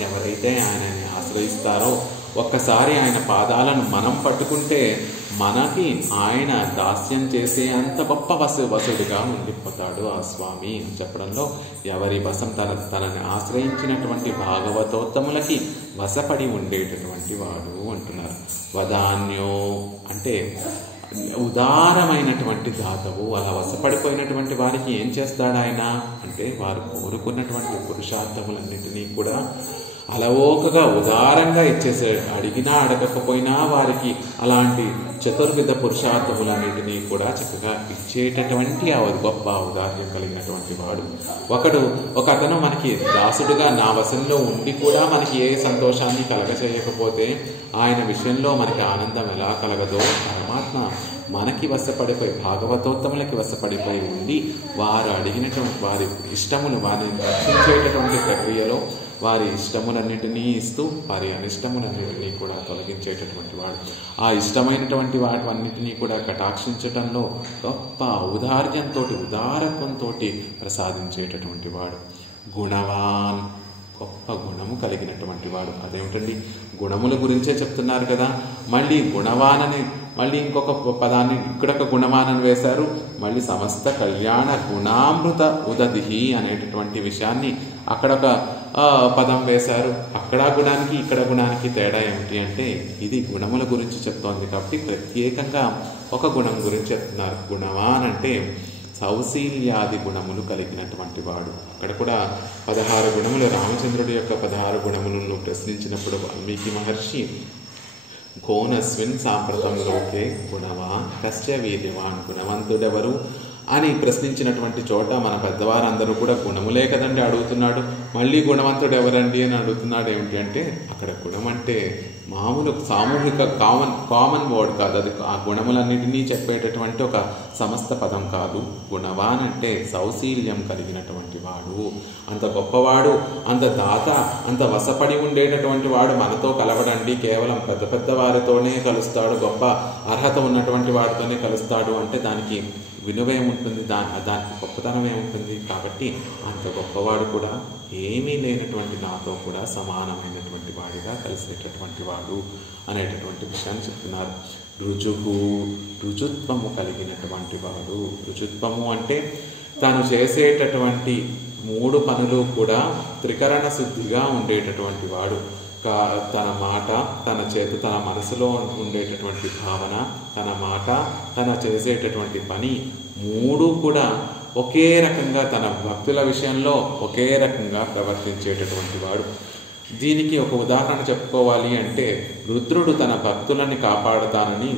ఎవరైతే ఆయనని ఆశ్రయిస్తారో ఒక్కసారి ఆయన పాదాలను మనం పట్టుకుంటే మనకి ఆయన దాస్యం చేసే అంత గొప్ప వసుడుగా ఉండిపోతాడు ఆ స్వామి అని చెప్పడంలో ఎవరి వశం తనని ఆశ్రయించినటువంటి భాగవతోత్తములకి వశపడి ఉండేటటువంటి వాడు అంటున్నారు. వదాన్యో అంటే ఉదారమైనటువంటి దాతవు. అలా వశపడిపోయినటువంటి వారికి ఏం చేస్తాడు ఆయన అంటే వారు కోరుకున్నటువంటి పురుషార్థములన్నింటినీ కూడా అలవోకగా ఉదారంగా ఇచ్చేసే, అడిగినా అడగకపోయినా వారికి అలాంటి చతుర్విధ పురుషార్థములన్నిటినీ కూడా చక్కగా ఇచ్చేటటువంటి ఆ గొప్ప ఔదార్యం కలిగినటువంటి వాడు. ఒక అతను మనకి దాసుడుగా నా వశంలో ఉండి కూడా మనకి ఏ సంతోషాన్ని కలగచేయకపోతే ఆయన విషయంలో మనకి ఆనందం ఎలా కలగదో, పరమాత్మ మనకి వశపడిపోయి, భాగవతోత్తములకి వశపడిపోయి ఉండి వారు అడిగినటువంటి వారి ఇష్టములు, వారిని రక్షించేటటువంటి ప్రక్రియలో వారి ఇష్టములన్నిటినీ ఇస్తూ వారి అనిష్టములన్నిటినీ కూడా తొలగించేటటువంటి వాడు. ఆ ఇష్టమైనటువంటి వాటివన్నిటినీ కూడా కటాక్షించటంలో గొప్ప ఔదార్యంతో, ఉదారత్వంతో ప్రసాదించేటటువంటి వాడు. గుణవాన్, గొప్ప గుణము కలిగినటువంటి వాడు. అదేమిటండి, గుణముల గురించే చెప్తున్నారు కదా. మళ్ళీ గుణవానని మళ్ళీ ఇంకొక పదాన్ని ఇక్కడొక గుణవానని వేశారు. మళ్ళీ సమస్త కళ్యాణ గుణామృత ఉదదిహి అనేటటువంటి విషయాన్ని అక్కడొక పదం వేశారు. అక్కడ గుణానికి ఇక్కడ గుణానికి తేడా ఏమిటి అంటే, ఇది గుణముల గురించి చెప్తోంది కాబట్టి ప్రత్యేకంగా ఒక గుణం గురించి చెప్తున్నారు. గుణవాన్ అంటే సౌశీల్యాది గుణములు కలిగినటువంటి వాడు. అక్కడ కూడా 16 గుణములు, రామచంద్రుడి యొక్క 16 గుణములను ప్రశ్నించినప్పుడు వాల్మీకి మహర్షి కోనస్విన్ సాంప్రతం లోకే గుణవాన్ కశ్చ వీర్యవాన్, గుణవంతుడెవరు అని ప్రశ్నించినటువంటి చోట మన పెద్దవారందరూ కూడా గుణములే కదండి అడుగుతున్నాడు, మళ్ళీ గుణవంతుడు ఎవరండి అని అడుగుతున్నాడు. ఏమిటి అంటే, అక్కడ గుణం అంటే మామూలు సామూహిక కామన్ వర్డ్ కాదు, అది ఆ గుణములన్నిటినీ చెప్పేటటువంటి ఒక సమస్త పదం కాదు. గుణవాన్ అంటే సౌశీల్యం కలిగినటువంటి వాడు, అంత గొప్పవాడు, అంత దాత, అంత వశపడి ఉండేటటువంటి వాడు మనతో కలవడండి. కేవలం పెద్ద పెద్ద వారితోనే కలుస్తాడు, గొప్ప అర్హత ఉన్నటువంటి వాడితోనే కలుస్తాడు అంటే దానికి విలువేముంటుంది, దానికి గొప్పతనం ఏముంటుంది. కాబట్టి అంత గొప్పవాడు కూడా ఏమీ లేనటువంటి నాతో కూడా సమానమైనటువంటి వాడిగా కలిసేటటువంటి వాడు అనేటటువంటి విషయాన్ని చెప్తున్నారు. రుజుత్వము కలిగినటువంటి వాడు. రుజుత్వము అంటే తాను చేసేటటువంటి 3 పనులు కూడా త్రికరణ శుద్ధిగా ఉండేటటువంటి వాడు. తన మాట, తన చేతి, తన మనసులో ఉండేటటువంటి భావన, తన మాట, తన చేసేటటువంటి పని 3 కూడా ఒకే రకంగా, తన భక్తుల విషయంలో ఒకే రకంగా ప్రవర్తించేటటువంటి వాడు. దీనికి ఒక ఉదాహరణ చెప్పుకోవాలి అంటే, రుద్రుడు తన భక్తులని కాపాడుతానని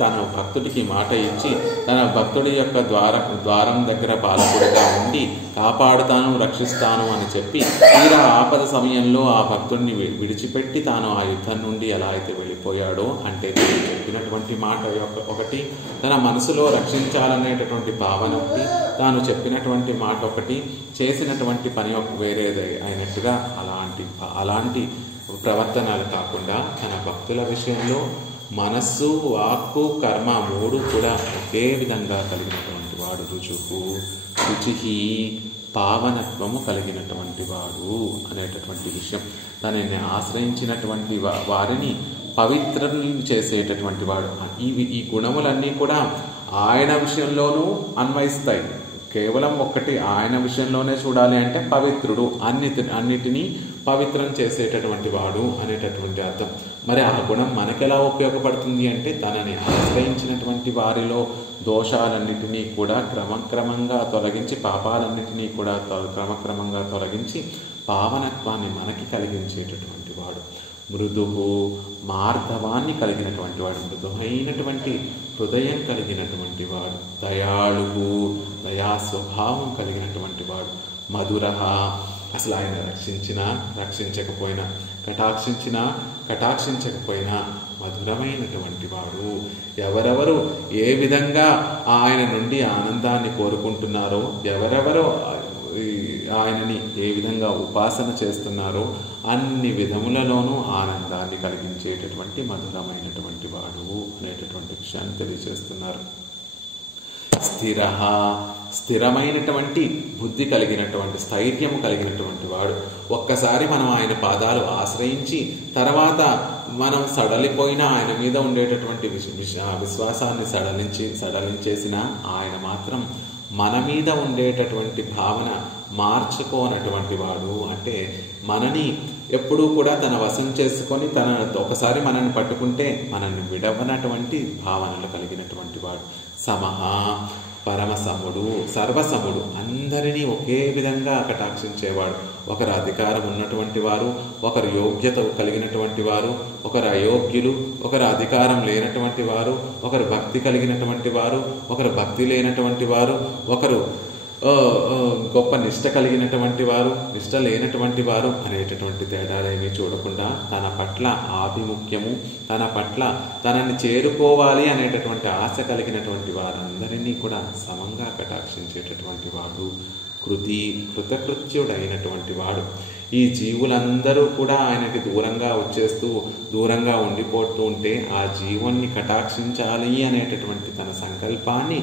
తన భక్తుడికి మాట ఇచ్చి తన భక్తుడి యొక్క ద్వారం దగ్గర పాలకుడిగా ఉండి కాపాడుతాను, రక్షిస్తాను అని చెప్పి తీరా ఆపద సమయంలో ఆ భక్తుడిని విడిచిపెట్టి తాను ఆ యుద్ధం నుండి ఎలా అయితే వెళ్ళిపోయాడో, అంటే చెప్పినటువంటి మాట ఒకటి, తన మనసులో రక్షించాలనేటటువంటి భావన ఒకటి, తాను చెప్పినటువంటి మాట ఒకటి, చేసినటువంటి పని వేరేది అయినట్టుగా అలాంటి ప్రవర్తనలు కాకుండా తన భక్తుల విషయంలో మనస్సు, వాక్కు, కర్మ 3 కూడా ఒకే విధంగా కలిగినటువంటి వాడు. రుచిహి పావనత్వము కలిగినటువంటి వాడు అనేటటువంటి విషయం. తనని ఆశ్రయించినటువంటి వారిని పవిత్రులను చేసేటటువంటి వాడు. ఈ గుణములన్నీ కూడా ఆయన విషయంలోనూ అన్వయిస్తాయి. కేవలం ఒక్కటి ఆయన విషయంలోనే చూడాలి అంటే పవిత్రుడు, అన్నిటినీ పవిత్రం చేసేటటువంటి వాడు అనేటటువంటి అర్థం. మరి ఆ గుణం మనకెలా ఉపయోగపడుతుంది అంటే, తనని ఆశ్రయించినటువంటి వారిలో దోషాలన్నిటినీ కూడా క్రమక్రమంగా తొలగించి, పాపాలన్నిటినీ కూడా క్రమక్రమంగా తొలగించి పావనత్వాన్ని మనకి కలిగించేటటువంటి వాడు. మృదువు, మార్ధవాన్ని కలిగినటువంటి వాడు, మృదువైనటువంటి హృదయం కలిగినటువంటి వాడు. దయాళువు, దయా స్వభావం కలిగినటువంటి వాడు. మధుర, అసలు ఆయన రక్షించినా రక్షించకపోయినా, కటాక్షించకపోయినా మధురమైనటువంటి వాడు. ఎవరెవరు ఏ విధంగా ఆయన నుండి ఆనందాన్ని కోరుకుంటున్నారో, ఎవరెవరో ఆయనని ఏ విధంగా ఉపాసన చేస్తున్నారో అన్ని విధములలోనూ ఆనందాన్ని కలిగించేటటువంటి మధురమైనటువంటి వాడు అనేటటువంటి విషయాన్ని తెలియజేస్తున్నారు. స్థిరమైనటువంటి బుద్ధి కలిగినటువంటి, స్థైర్యము కలిగినటువంటి వాడు. ఒక్కసారి మనం ఆయన పాదాలు ఆశ్రయించి తర్వాత మనం సడలిపోయినా ఆయన మీద ఉండేటటువంటి విశ్వాసాన్ని సడలించేసిన ఆయన మాత్రం మన మీద ఉండేటటువంటి భావన మార్చుకోనటువంటి వాడు. అంటే మనని ఎప్పుడూ కూడా తన వశం చేసుకొని ఒకసారి మనల్ని పట్టుకుంటే మనల్ని విడవనటువంటి భావనలు కలిగినటువంటి వాడు. సమహ, పరమసముడు, సర్వసముడు, అందరినీ ఒకే విధంగా కటాక్షించేవాడు. ఒకరు అధికారం ఉన్నటువంటి వారు, ఒకరు యోగ్యత కలిగినటువంటి వారు, ఒకరు అయోగ్యులు, ఒకరు అధికారం లేనటువంటి వారు, ఒకరు భక్తి కలిగినటువంటి వారు, ఒకరు భక్తి లేనటువంటి వారు, ఒకరు గొప్ప నిష్ట కలిగినటువంటి వారు, నిష్ట లేనటువంటి వారు అనేటటువంటి తేడాలేమీ చూడకుండా తన పట్ల ఆభిముఖ్యము, తన పట్ల తనని చేరుకోవాలి అనేటటువంటి ఆశ కలిగినటువంటి వారందరినీ కూడా సమంగా కటాక్షించేటటువంటి వాడు, కృతకృత్యుడైనటువంటి వాడు. ఈ జీవులందరూ కూడా ఆయనకి దూరంగా వచ్చేస్తూ దూరంగా ఉండిపోతూ ఉంటే ఆ జీవుణ్ణి కటాక్షించాలి అనేటటువంటి తన సంకల్పాన్ని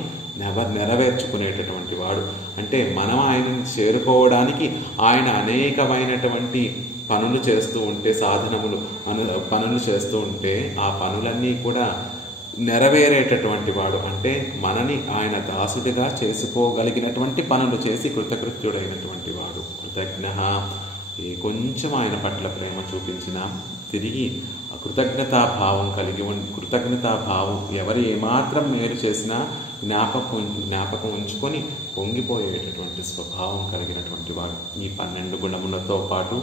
నెరవేర్చుకునేటటువంటి వాడు. అంటే మనం ఆయనని చేరుకోవడానికి ఆయన అనేకమైనటువంటి పనులు చేస్తూ ఉంటే, పనులు చేస్తూ ఉంటే ఆ పనులన్నీ కూడా నెరవేరేటటువంటి వాడు. అంటే మనని ఆయన దాసుడిగా చేసుకోగలిగినటువంటి పనులు చేసి కృతకృత్యుడైనటువంటి వాడు. కృతజ్ఞ, కొంచెం ఆయన పట్ల ప్రేమ చూపించినా తిరిగి కృతజ్ఞతాభావం కృతజ్ఞతాభావం ఎవరు ఏమాత్రం మేలు చేసినా జ్ఞాపకం ఉంచుకొని పొంగిపోయేటటువంటి స్వభావం కలిగినటువంటి వాడు. ఈ 12 గుణములతో పాటు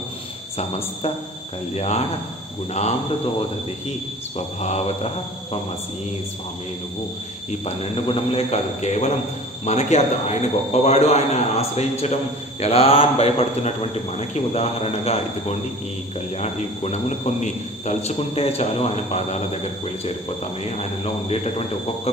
సమస్త కళ్యాణ గుణామృతోదధి స్వభావత త్వమసి. స్వామి నువ్వు ఈ 12 గుణములే కాదు, కేవలం మనకి ఆయన గొప్పవాడు, ఆయన ఆశ్రయించడం ఎలా అని భయపడుతున్నటువంటి మనకి ఉదాహరణగా ఇదిగోండి ఈ గుణములు కొన్ని తలుచుకుంటే చాలు ఆయన పాదాల దగ్గరికి వెళ్ళి చేరిపోతామే. ఆయనలో ఉండేటటువంటి ఒక్కొక్క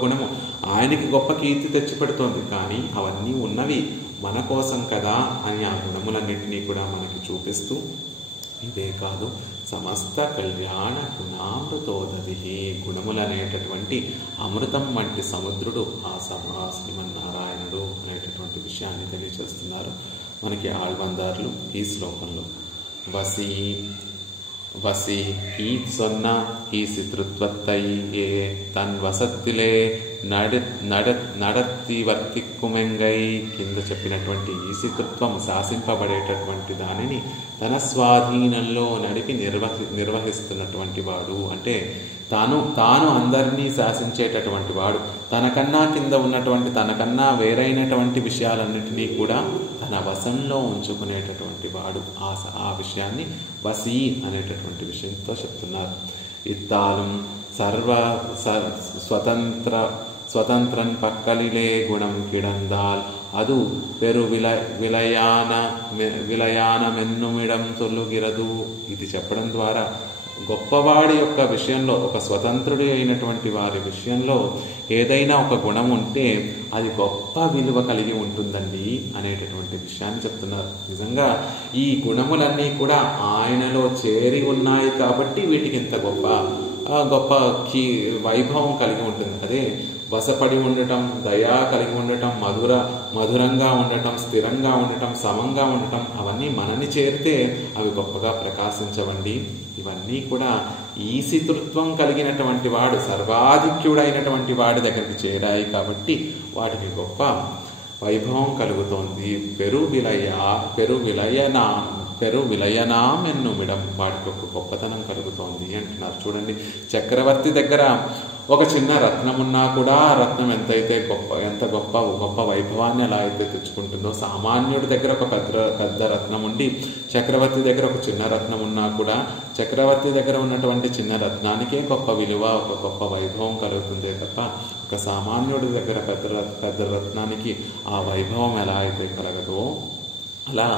గుణము ఆయనకి గొప్ప కీర్తి తెచ్చిపెడుతోంది. కానీ అవన్నీ ఉన్నవి మన కోసం కదా అని ఆ గుణములన్నింటినీ కూడా మనకి చూపిస్తూ, ఇదే కాదు సమస్త కళ్యాణ గుణామృతోదధి, గుణములనేటటువంటి అమృతం వంటి సముద్రుడు ఆ శ్రీమన్నారాయణుడు అనేటటువంటి విషయాన్ని తెలియజేస్తున్నారు మనకి ఆళ్వందార్లు ఈ శ్లోకంలో. వసి ఈ సొన్న ఈ సితృత్వత్తై ఏ తన్ వసత్తిలే నడత్తి వర్తిక్కుమెంగై. కింద చెప్పినటువంటి ఈశితృత్వం శాసింపబడేటటువంటి దానిని తన స్వాధీనంలో నడిపి నిర్వహిస్తున్నటువంటి వాడు. అంటే తాను అందరినీ శాసించేటటువంటి వాడు. తనకన్నా కింద ఉన్నటువంటి తనకన్నా వేరైనటువంటి విషయాలన్నిటినీ కూడా తన వశంలో ఉంచుకునేటటువంటి వాడు. ఆ విషయాన్ని వసీ అనేటటువంటి విషయంతో చెప్తున్నారు. ఇత్తాలం స్వతంత్రన్ పక్కలిలే గుణం కిడందాల్ అదు పెరు విలయానమెన్నుమిడం తొలుగిరదు. ఇది చెప్పడం ద్వారా గొప్పవాడి యొక్క విషయంలో, ఒక స్వతంత్రుడి అయినటువంటి వారి విషయంలో ఏదైనా ఒక గుణం ఉంటే అది గొప్ప విలువ కలిగి ఉంటుందండి అనేటటువంటి విషయాన్ని చెప్తున్నారు. నిజంగా ఈ గుణములన్నీ కూడా ఆయనలో చేరి ఉన్నాయి కాబట్టి వీటికి ఇంత గొప్ప వైభవం కలిగి ఉంటుంది. అదే వశపడి ఉండటం, దయా కలిగి ఉండటం, మధురంగా ఉండటం, స్థిరంగా ఉండటం, సమంగా ఉండటం, అవన్నీ మనని చేరితే అవి గొప్పగా ప్రకాశించవండి. ఇవన్నీ కూడా ఈశితృత్వం కలిగినటువంటి వాడు, సర్వాధిక్యుడైనటువంటి వాడి దగ్గరికి చేరాయి కాబట్టి వాటికి గొప్ప వైభవం కలుగుతోంది. పెరు విలయనామెన్నుమిడం, వాటికి ఒక గొప్పతనం కలుగుతోంది అంటున్నారు. చూడండి, చక్రవర్తి దగ్గర ఒక చిన్న రత్నం ఉన్నా కూడా ఆ రత్నం ఎంత గొప్ప వైభవాన్ని ఎలా అయితే తెచ్చుకుంటుందో, సామాన్యుడి దగ్గర ఒక పెద్ద రత్నం ఉండి చక్రవర్తి దగ్గర ఒక చిన్న రత్నం ఉన్నా కూడా చక్రవర్తి దగ్గర ఉన్నటువంటి చిన్న రత్నానికే గొప్ప విలువ, ఒక గొప్ప వైభవం కలుగుతుందే తప్ప ఒక సామాన్యుడి దగ్గర పెద్ద రత్నానికి ఆ వైభవం ఎలా అయితే కలగదో, అలా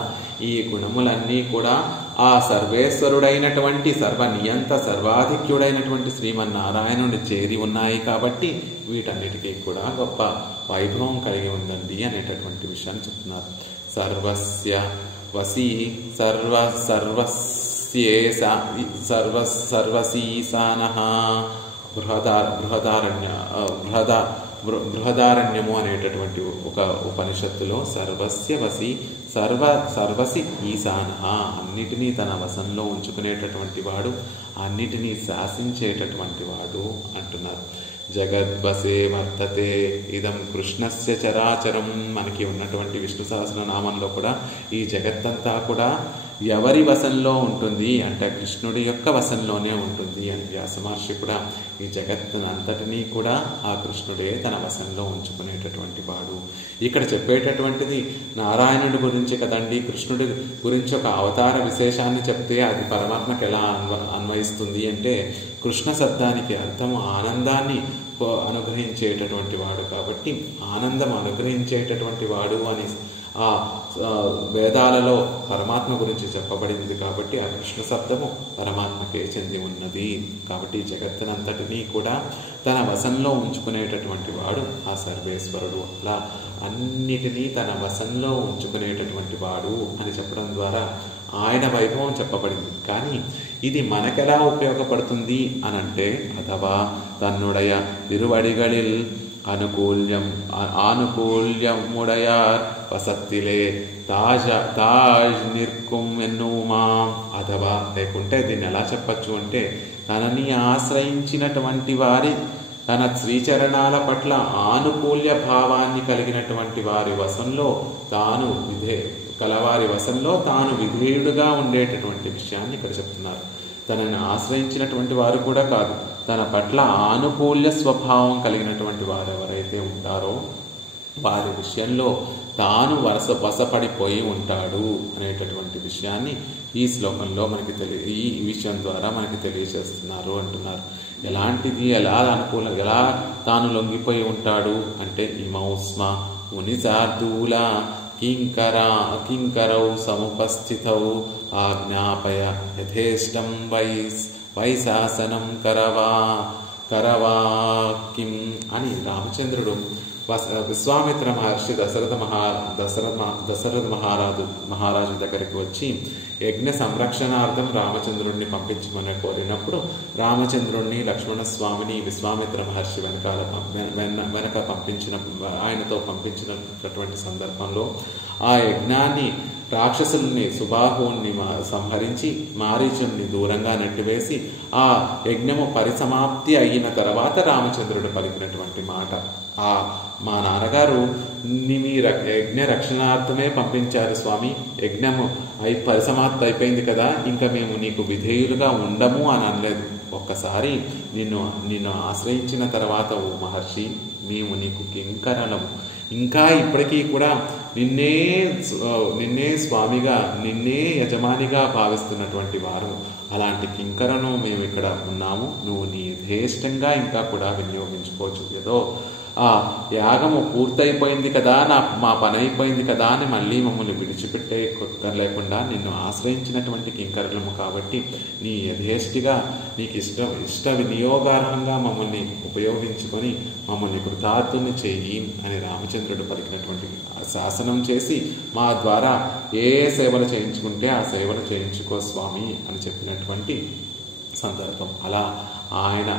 ఈ గుణములన్నీ కూడా ఆ సర్వేశ్వరుడైనటువంటి సర్వనియంత సర్వాధిక్యుడైనటువంటి శ్రీమన్నారాయణుని చేరి ఉన్నాయి కాబట్టి వీటన్నిటికీ కూడా గొప్ప వైభవం కలిగి ఉందండి అనేటటువంటి విషయాన్ని చెప్తున్నారు. సర్వస్య వసీ సర్వసీసానః బృహదారణ్యము అనేటటువంటి ఒక ఉపనిషత్తులో సర్వస్య వసి సర్వసి ఈశానః, అన్నిటినీ తన వశంలో ఉంచుకునేటటువంటి వాడు, అన్నిటినీ శాసించేటటువంటి వాడు అంటున్నారు. జగద్వసే వర్తతే ఇదం కృష్ణస్య చరాచరం. మనకి ఉన్నటువంటి విష్ణు సహస్రనామంలో కూడా ఈ జగత్తంతా కూడా ఎవరి వశంలో ఉంటుంది అంటే కృష్ణుడి యొక్క వశంలోనే ఉంటుంది అని వ్యాస మహర్షి కూడా ఈ జగత్తును అంతటినీ కూడా ఆ కృష్ణుడే తన వశంలో ఉంచుకునేటటువంటి వాడు. ఇక్కడ చెప్పేటటువంటిది నారాయణుడి గురించి కదండి. కృష్ణుడి గురించి ఒక అవతార విశేషాన్ని చెప్తే అది పరమాత్మకు ఎలా అన్వయిస్తుంది అంటే కృష్ణ శబ్దానికి అర్థం ఆనందాన్ని అనుగ్రహించేటటువంటి వాడు కాబట్టి ఆనందం అనుగ్రహించేటటువంటి వాడు అని ఆ వేదాలలో పరమాత్మ గురించి చెప్పబడింది కాబట్టి ఆ కృష్ణ శబ్దము పరమాత్మకే చెంది ఉన్నది. కాబట్టి జగత్తునంతటినీ కూడా తన వశంలో ఉంచుకునేటటువంటి వాడు ఆ సర్వేశ్వరుడు. అలా అన్నిటినీ తన వశంలో ఉంచుకునేటటువంటి వాడు అని చెప్పడం ద్వారా ఆయన వైభవం చెప్పబడింది. కానీ ఇది మనకెలా ఉపయోగపడుతుంది అనంటే అథవా తన్నుడయ తిరువడిగళిల్ ఆనుకూల్యముడయార్ వసత్తిలే తాజ్ నిర్కుం ఎన్నుమా. అథవా లేకుంటే దీన్ని ఎలా చెప్పచ్చు అంటే తనని ఆశ్రయించినటువంటి వారి తన శ్రీచరణాల పట్ల ఆనుకూల్య భావాన్ని కలిగినటువంటి వారి వశంలో తాను కలవారి వశంలో తాను విధేయుడుగా ఉండేటటువంటి విషయాన్ని ఇక్కడ చెప్తున్నారు. తనని ఆశ్రయించినటువంటి వారు కూడా కాదు, తన పట్ల ఆనుకూల్య స్వభావం కలిగినటువంటి వారు ఎవరైతే ఉంటారో వారి విషయంలో తాను వశపడిపోయి ఉంటాడు అనేటటువంటి విషయాన్ని ఈ శ్లోకంలో మనకి ఈ విషయం ద్వారా మనకి తెలియజేస్తున్నారు అంటున్నారు. ఎలాంటిది, ఎలా తాను లొంగిపోయి ఉంటాడు అంటే ఇమౌస్మ మునిశార్దూల కింకరౌ సముపస్థితౌ ఆజ్ఞాపయ యథేష్టం వైశాసనం కరవా కిం అని రామచంద్రుడు విశ్వామిత్ర మహర్షి దశరథ మహారాజు దగ్గరికి వచ్చి యజ్ఞ సంరక్షణార్థం రామచంద్రుడిని పంపించమని కోరినప్పుడు రామచంద్రుడిని లక్ష్మణస్వామిని విశ్వామిత్ర మహర్షి వెనక ఆయనతో పంపించినటువంటి సందర్భంలో ఆ యజ్ఞాన్ని రాక్షసుల్ని సుబాహువుని సంహరించి మారీచుని దూరంగా నెట్టివేసి ఆ యజ్ఞము పరిసమాప్తి అయిన తర్వాత రామచంద్రుడు పలికినటువంటి మాట, మా నాన్నగారు మీ యజ్ఞ రక్షణార్థమే పంపించారు స్వామి, యజ్ఞము పరిసమాప్తి అయిపోయింది కదా, ఇంకా మేము నీకు విధేయులుగా ఉండము అని అనలేదు. ఒక్కసారి నిన్ను ఆశ్రయించిన తర్వాత ఓ మహర్షి మేము నీకు కింకరలము, ఇంకా ఇప్పటికీ కూడా నిన్నే స్వామిగా నిన్నే యజమానిగా భావిస్తున్నటువంటి వారు, అలాంటి కింకరను మేము ఇక్కడ ఉన్నాము, నువ్వు నీ యథేష్టంగా ఇంకా కూడా వినియోగించుకోవచ్చు. ఏదో ఆ యాగము పూర్తయిపోయింది కదా, మా పని అయిపోయింది కదా అని మళ్ళీ మమ్మల్ని విడిచిపెట్టే కొత్త లేకుండా నిన్ను ఆశ్రయించినటువంటి కింకరులము కాబట్టి నీ యథేష్టిగా నీకు ఇష్ట వినియోగార్హంగా మమ్మల్ని ఉపయోగించుకొని మమ్మల్ని కృతార్థుని చెయ్యి అని రామచంద్రుడు పలికినటువంటి శాసనం చేసి మా ద్వారా ఏ సేవలు చేయించుకుంటే ఆ సేవలు చేయించుకో స్వామి అని చెప్పినటువంటి సందర్భం. అలా ఆయన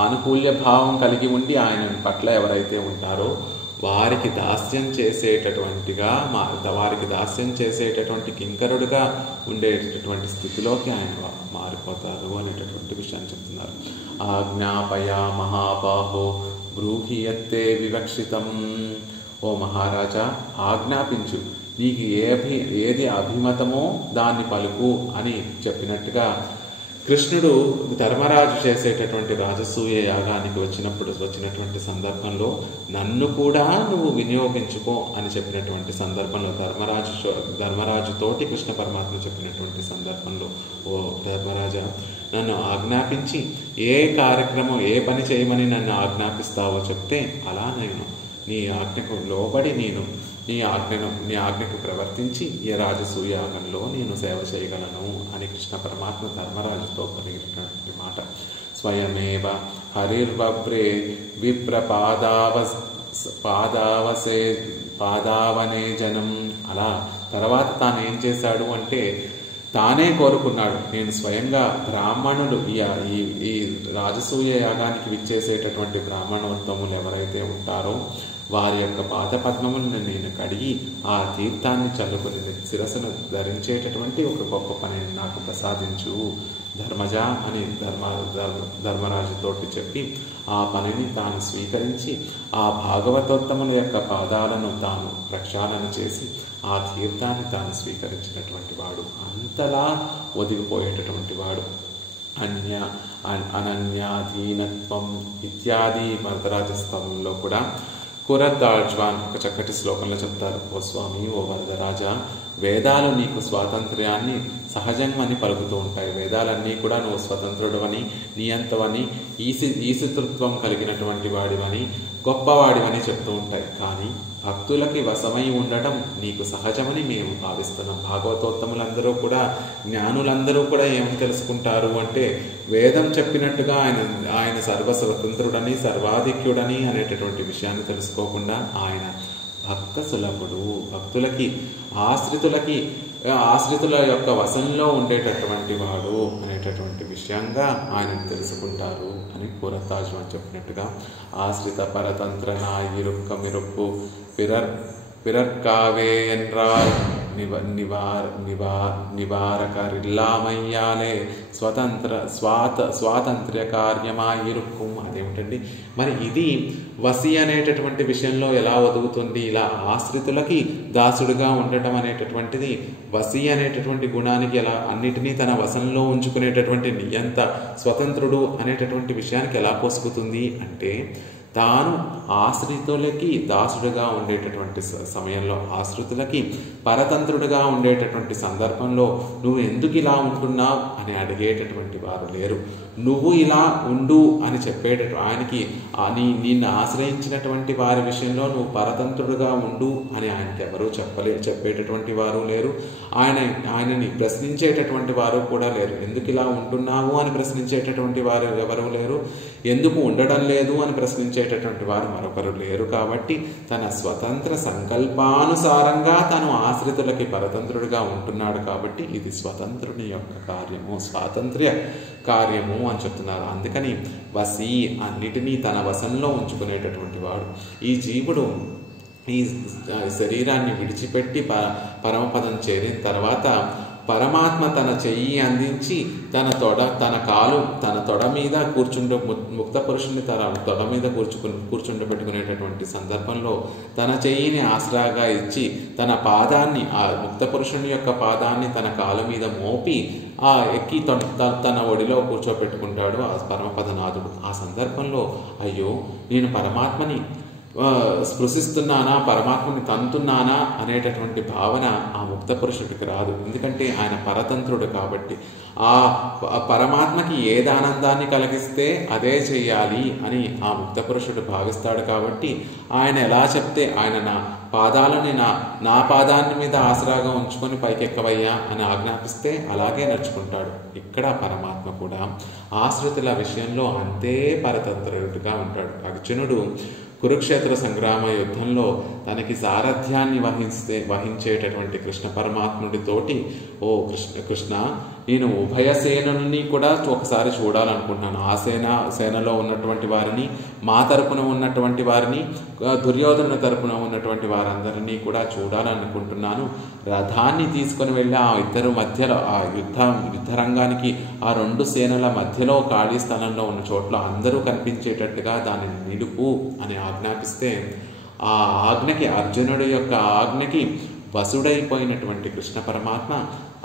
ఆనుకూల్య భావం కలిగి ఉండి ఆయన పట్ల ఎవరైతే ఉంటారో వారికి దాస్యం చేసేటటువంటి కింకరుడుగా ఉండేటటువంటి స్థితిలోకి ఆయన మారిపోతారు అనేటటువంటి విషయాన్ని చెప్తున్నారు. ఆజ్ఞాపయ మహాబాహో బ్రూహియత్తే వివక్షితం. ఓ మహారాజా, ఆజ్ఞాపించు, నీకు ఏది అభిమతమో దాన్ని పలుకు అని చెప్పినట్టుగా కృష్ణుడు ధర్మరాజు చేసేటటువంటి రాజసూయ యాగానికి వచ్చినటువంటి సందర్భంలో నన్ను కూడా నువ్వు వినియోగించుకో అని చెప్పినటువంటి సందర్భంలో ధర్మరాజుతోటి కృష్ణ పరమాత్మ చెప్పినటువంటి సందర్భంలో, ఓ ధర్మరాజా, నన్ను ఆజ్ఞాపించి ఏ కార్యక్రమం ఏ పని చేయమని నన్ను ఆజ్ఞాపిస్తావో చెప్తే అలా నేను నీ ఆజ్ఞకు లోబడి నీ ఆజ్ఞకు ప్రవర్తించి ఏ రాజసూయాగంలో నేను సేవ చేయగలను అని కృష్ణ పరమాత్మ ధర్మరాజుతో కలిగినటువంటి మాట. స్వయమేవ హరిర్వప్రే విప్ర పాదావనే జనం. అలా తర్వాత తాను ఏం చేశాడు అంటే తానే కోరుకున్నాడు, నేను స్వయంగా బ్రాహ్మణులు ఈ రాజసూయ యాగానికి విచ్చేసేటటువంటి బ్రాహ్మణోత్తములు ఎవరైతే ఉంటారో వారి యొక్క పాదపద్మములను నేను కడిగి ఆ తీర్థాన్ని చల్లుకొని శిరస్సును ధరించేటటువంటి ఒక గొప్ప పనిని నాకు ప్రసాదించు ధర్మజ అని ధర్మరాజుతోటి చెప్పి ఆ పనిని తాను స్వీకరించి ఆ భాగవతోత్తముల యొక్క పాదాలను తాను ప్రక్షాళన చేసి ఆ తీర్థాన్ని తాను స్వీకరించినటువంటి వాడు, అంతలా ఒదిగిపోయేటటువంటి వాడు. అనన్యాధీనత్వం ఇత్యాది వరదరాజస్తవంలో కూడా కురద్దాళ్వాన్ ఒక చక్కటి శ్లోకంలో చెప్తారు, ఓ స్వామి, ఓ వరదరాజా, వేదాలు నీకు స్వాతంత్ర్యాన్ని సహజంగాని పలుకుతూ ఉంటాయి. వేదాలన్నీ కూడా నువ్వు స్వతంత్రుడవని, నియంతవని, ఈశితృత్వం కలిగినటువంటి వాడివని, గొప్పవాడివని చెప్తూ ఉంటాయి. కానీ భక్తులకి వశమై ఉండటం నీకు సహజమని మేము భావిస్తున్నాం. భాగవతోత్తములందరూ కూడా, జ్ఞానులందరూ కూడా ఏం తెలుసుకుంటారు అంటే, వేదం చెప్పినట్టుగా ఆయన సర్వస్వతంత్రుడని, సర్వాధిక్యుడని అనేటటువంటి విషయాన్ని తెలుసుకోకుండా ఆయన భక్త సులభుడు, భక్తులకి ఆశ్రితుల యొక్క వశంలో ఉండేటటువంటి వాడు అనేటటువంటి విషయంగా ఆయన తెలుసుకుంటారు అని పూరతాజ్వాన్ చెప్పినట్టుగా, ఆశ్రిత పరతంత్ర నాయిరుక్క మిరుప్పు பிறர்க்காவே என்றால் నివారకరిల్లామయ్యాలే స్వాతంత్ర్య కార్యమాయిరుక్కుం. అదేమిటండి మరి ఇది వసి అనేటటువంటి విషయంలో ఎలా ఒదుగుతుంది? ఇలా ఆశ్రితులకి దాసుడుగా ఉండటం అనేటటువంటిది వసి అనేటటువంటి గుణానికి ఎలా, అన్నిటినీ తన వశంలో ఉంచుకునేటటువంటి నియంత స్వతంత్రుడు అనేటటువంటి విషయానికి ఎలా పొసుకుతుంది అంటే, తాను ఆశ్రితులకి దాసుడుగా ఉండేటటువంటి సమయంలో, ఆశ్రితులకి పరతంత్రుడుగా ఉండేటటువంటి సందర్భంలో నువ్వు ఎందుకు ఇలా ఉంటున్నావు అని అడిగేటటువంటి వారు లేరు. నువ్వు ఇలా ఉండు అని ఆయనకి నిన్ను ఆశ్రయించినటువంటి వారి విషయంలో నువ్వు పరతంత్రుడుగా ఉండు అని ఆయనకి ఎవరూ చెప్పేటటువంటి వారు లేరు. ఆయనని ప్రశ్నించేటటువంటి వారు కూడా లేరు. ఎందుకు ఇలా ఉంటున్నావు అని ప్రశ్నించేటటువంటి వారు ఎవరు లేరు. ఎందుకు ఉండడం లేదు అని ప్రశ్నించేటటువంటి వారు మరొకరు లేరు. కాబట్టి తన స్వతంత్ర సంకల్పానుసారంగా తను ఆశ్రితులకి పరతంత్రుడిగా ఉంటున్నాడు. కాబట్టి ఇది స్వతంత్రుని యొక్క కార్యము, స్వాతంత్ర్య కార్యము అని చెప్తున్నారు. అందుకని వసి అన్నిటినీ తన వశంలో ఉంచుకునేటటువంటి వాడు. ఈ జీవుడు ఈ శరీరాన్ని విడిచిపెట్టి పరమపదం చేరిన తర్వాత పరమాత్మ తన చెయ్యి అందించి తన తొడ మీద ముక్త పురుషుని తన తొడ మీద కూర్చుండబెట్టుకునేటటువంటి సందర్భంలో తన చెయ్యిని ఆసరాగా ఇచ్చి తన పాదాన్ని, ఆ ముక్త పురుషుని యొక్క పాదాన్ని తన కాలు మీద మోపి ఎక్కి తన ఒడిలో కూర్చోబెట్టుకుంటాడు ఆ పరమపదనాథుడు. ఆ సందర్భంలో అయ్యో, నేను పరమాత్మని స్పృశిస్తున్నానా, పరమాత్మని తంతున్నానా అనేటటువంటి భావన ఆ ముక్త పురుషుడికి రాదు. ఎందుకంటే ఆయన పరతంత్రుడు కాబట్టి. ఆ పరమాత్మకి ఏది ఆనందాన్ని కలిగిస్తే అదే చెయ్యాలి అని ఆ ముక్త పురుషుడు భావిస్తాడు. కాబట్టి ఆయన ఎలా చెప్తే, ఆయన నా పాదాలని నా పాదాన్ని మీద ఆసరాగా ఉంచుకొని పైకెక్కవయ్యా అని ఆజ్ఞాపిస్తే అలాగే నడుచుకుంటాడు. ఇక్కడ పరమాత్మ కూడా ఆశ్రితుల విషయంలో అంతే పరతంత్రుడిగా ఉంటాడు. అర్జునుడు కురుక్షేత్ర సంగ్రామ యుద్ధంలో తనకి సారథ్యాన్ని వహించేటటువంటి కృష్ణ పరమాత్ముడితోటి, ఓ కృష్ణ, నేను ఉభయ సేనల్ని కూడా ఒకసారి చూడాలనుకుంటున్నాను. ఆ సేనలో ఉన్నటువంటి వారిని, మా తరపున ఉన్నటువంటి వారిని, దుర్యోధన తరపున ఉన్నటువంటి వారందరినీ కూడా చూడాలనుకుంటున్నాను. రథాన్ని తీసుకొని వెళ్ళి ఆ ఇద్దరు మధ్యలో, ఆ యుద్ధరంగానికి ఆ రెండు సేనల మధ్యలో ఖాళీ స్థలంలో ఉన్న చోట్ల అందరూ కనిపించేటట్టుగా దాన్ని నిలుపు అని ఆజ్ఞాపిస్తే, ఆ ఆజ్ఞకి, అర్జునుడి యొక్క ఆజ్ఞకి వసుడైపోయినటువంటి కృష్ణ పరమాత్మ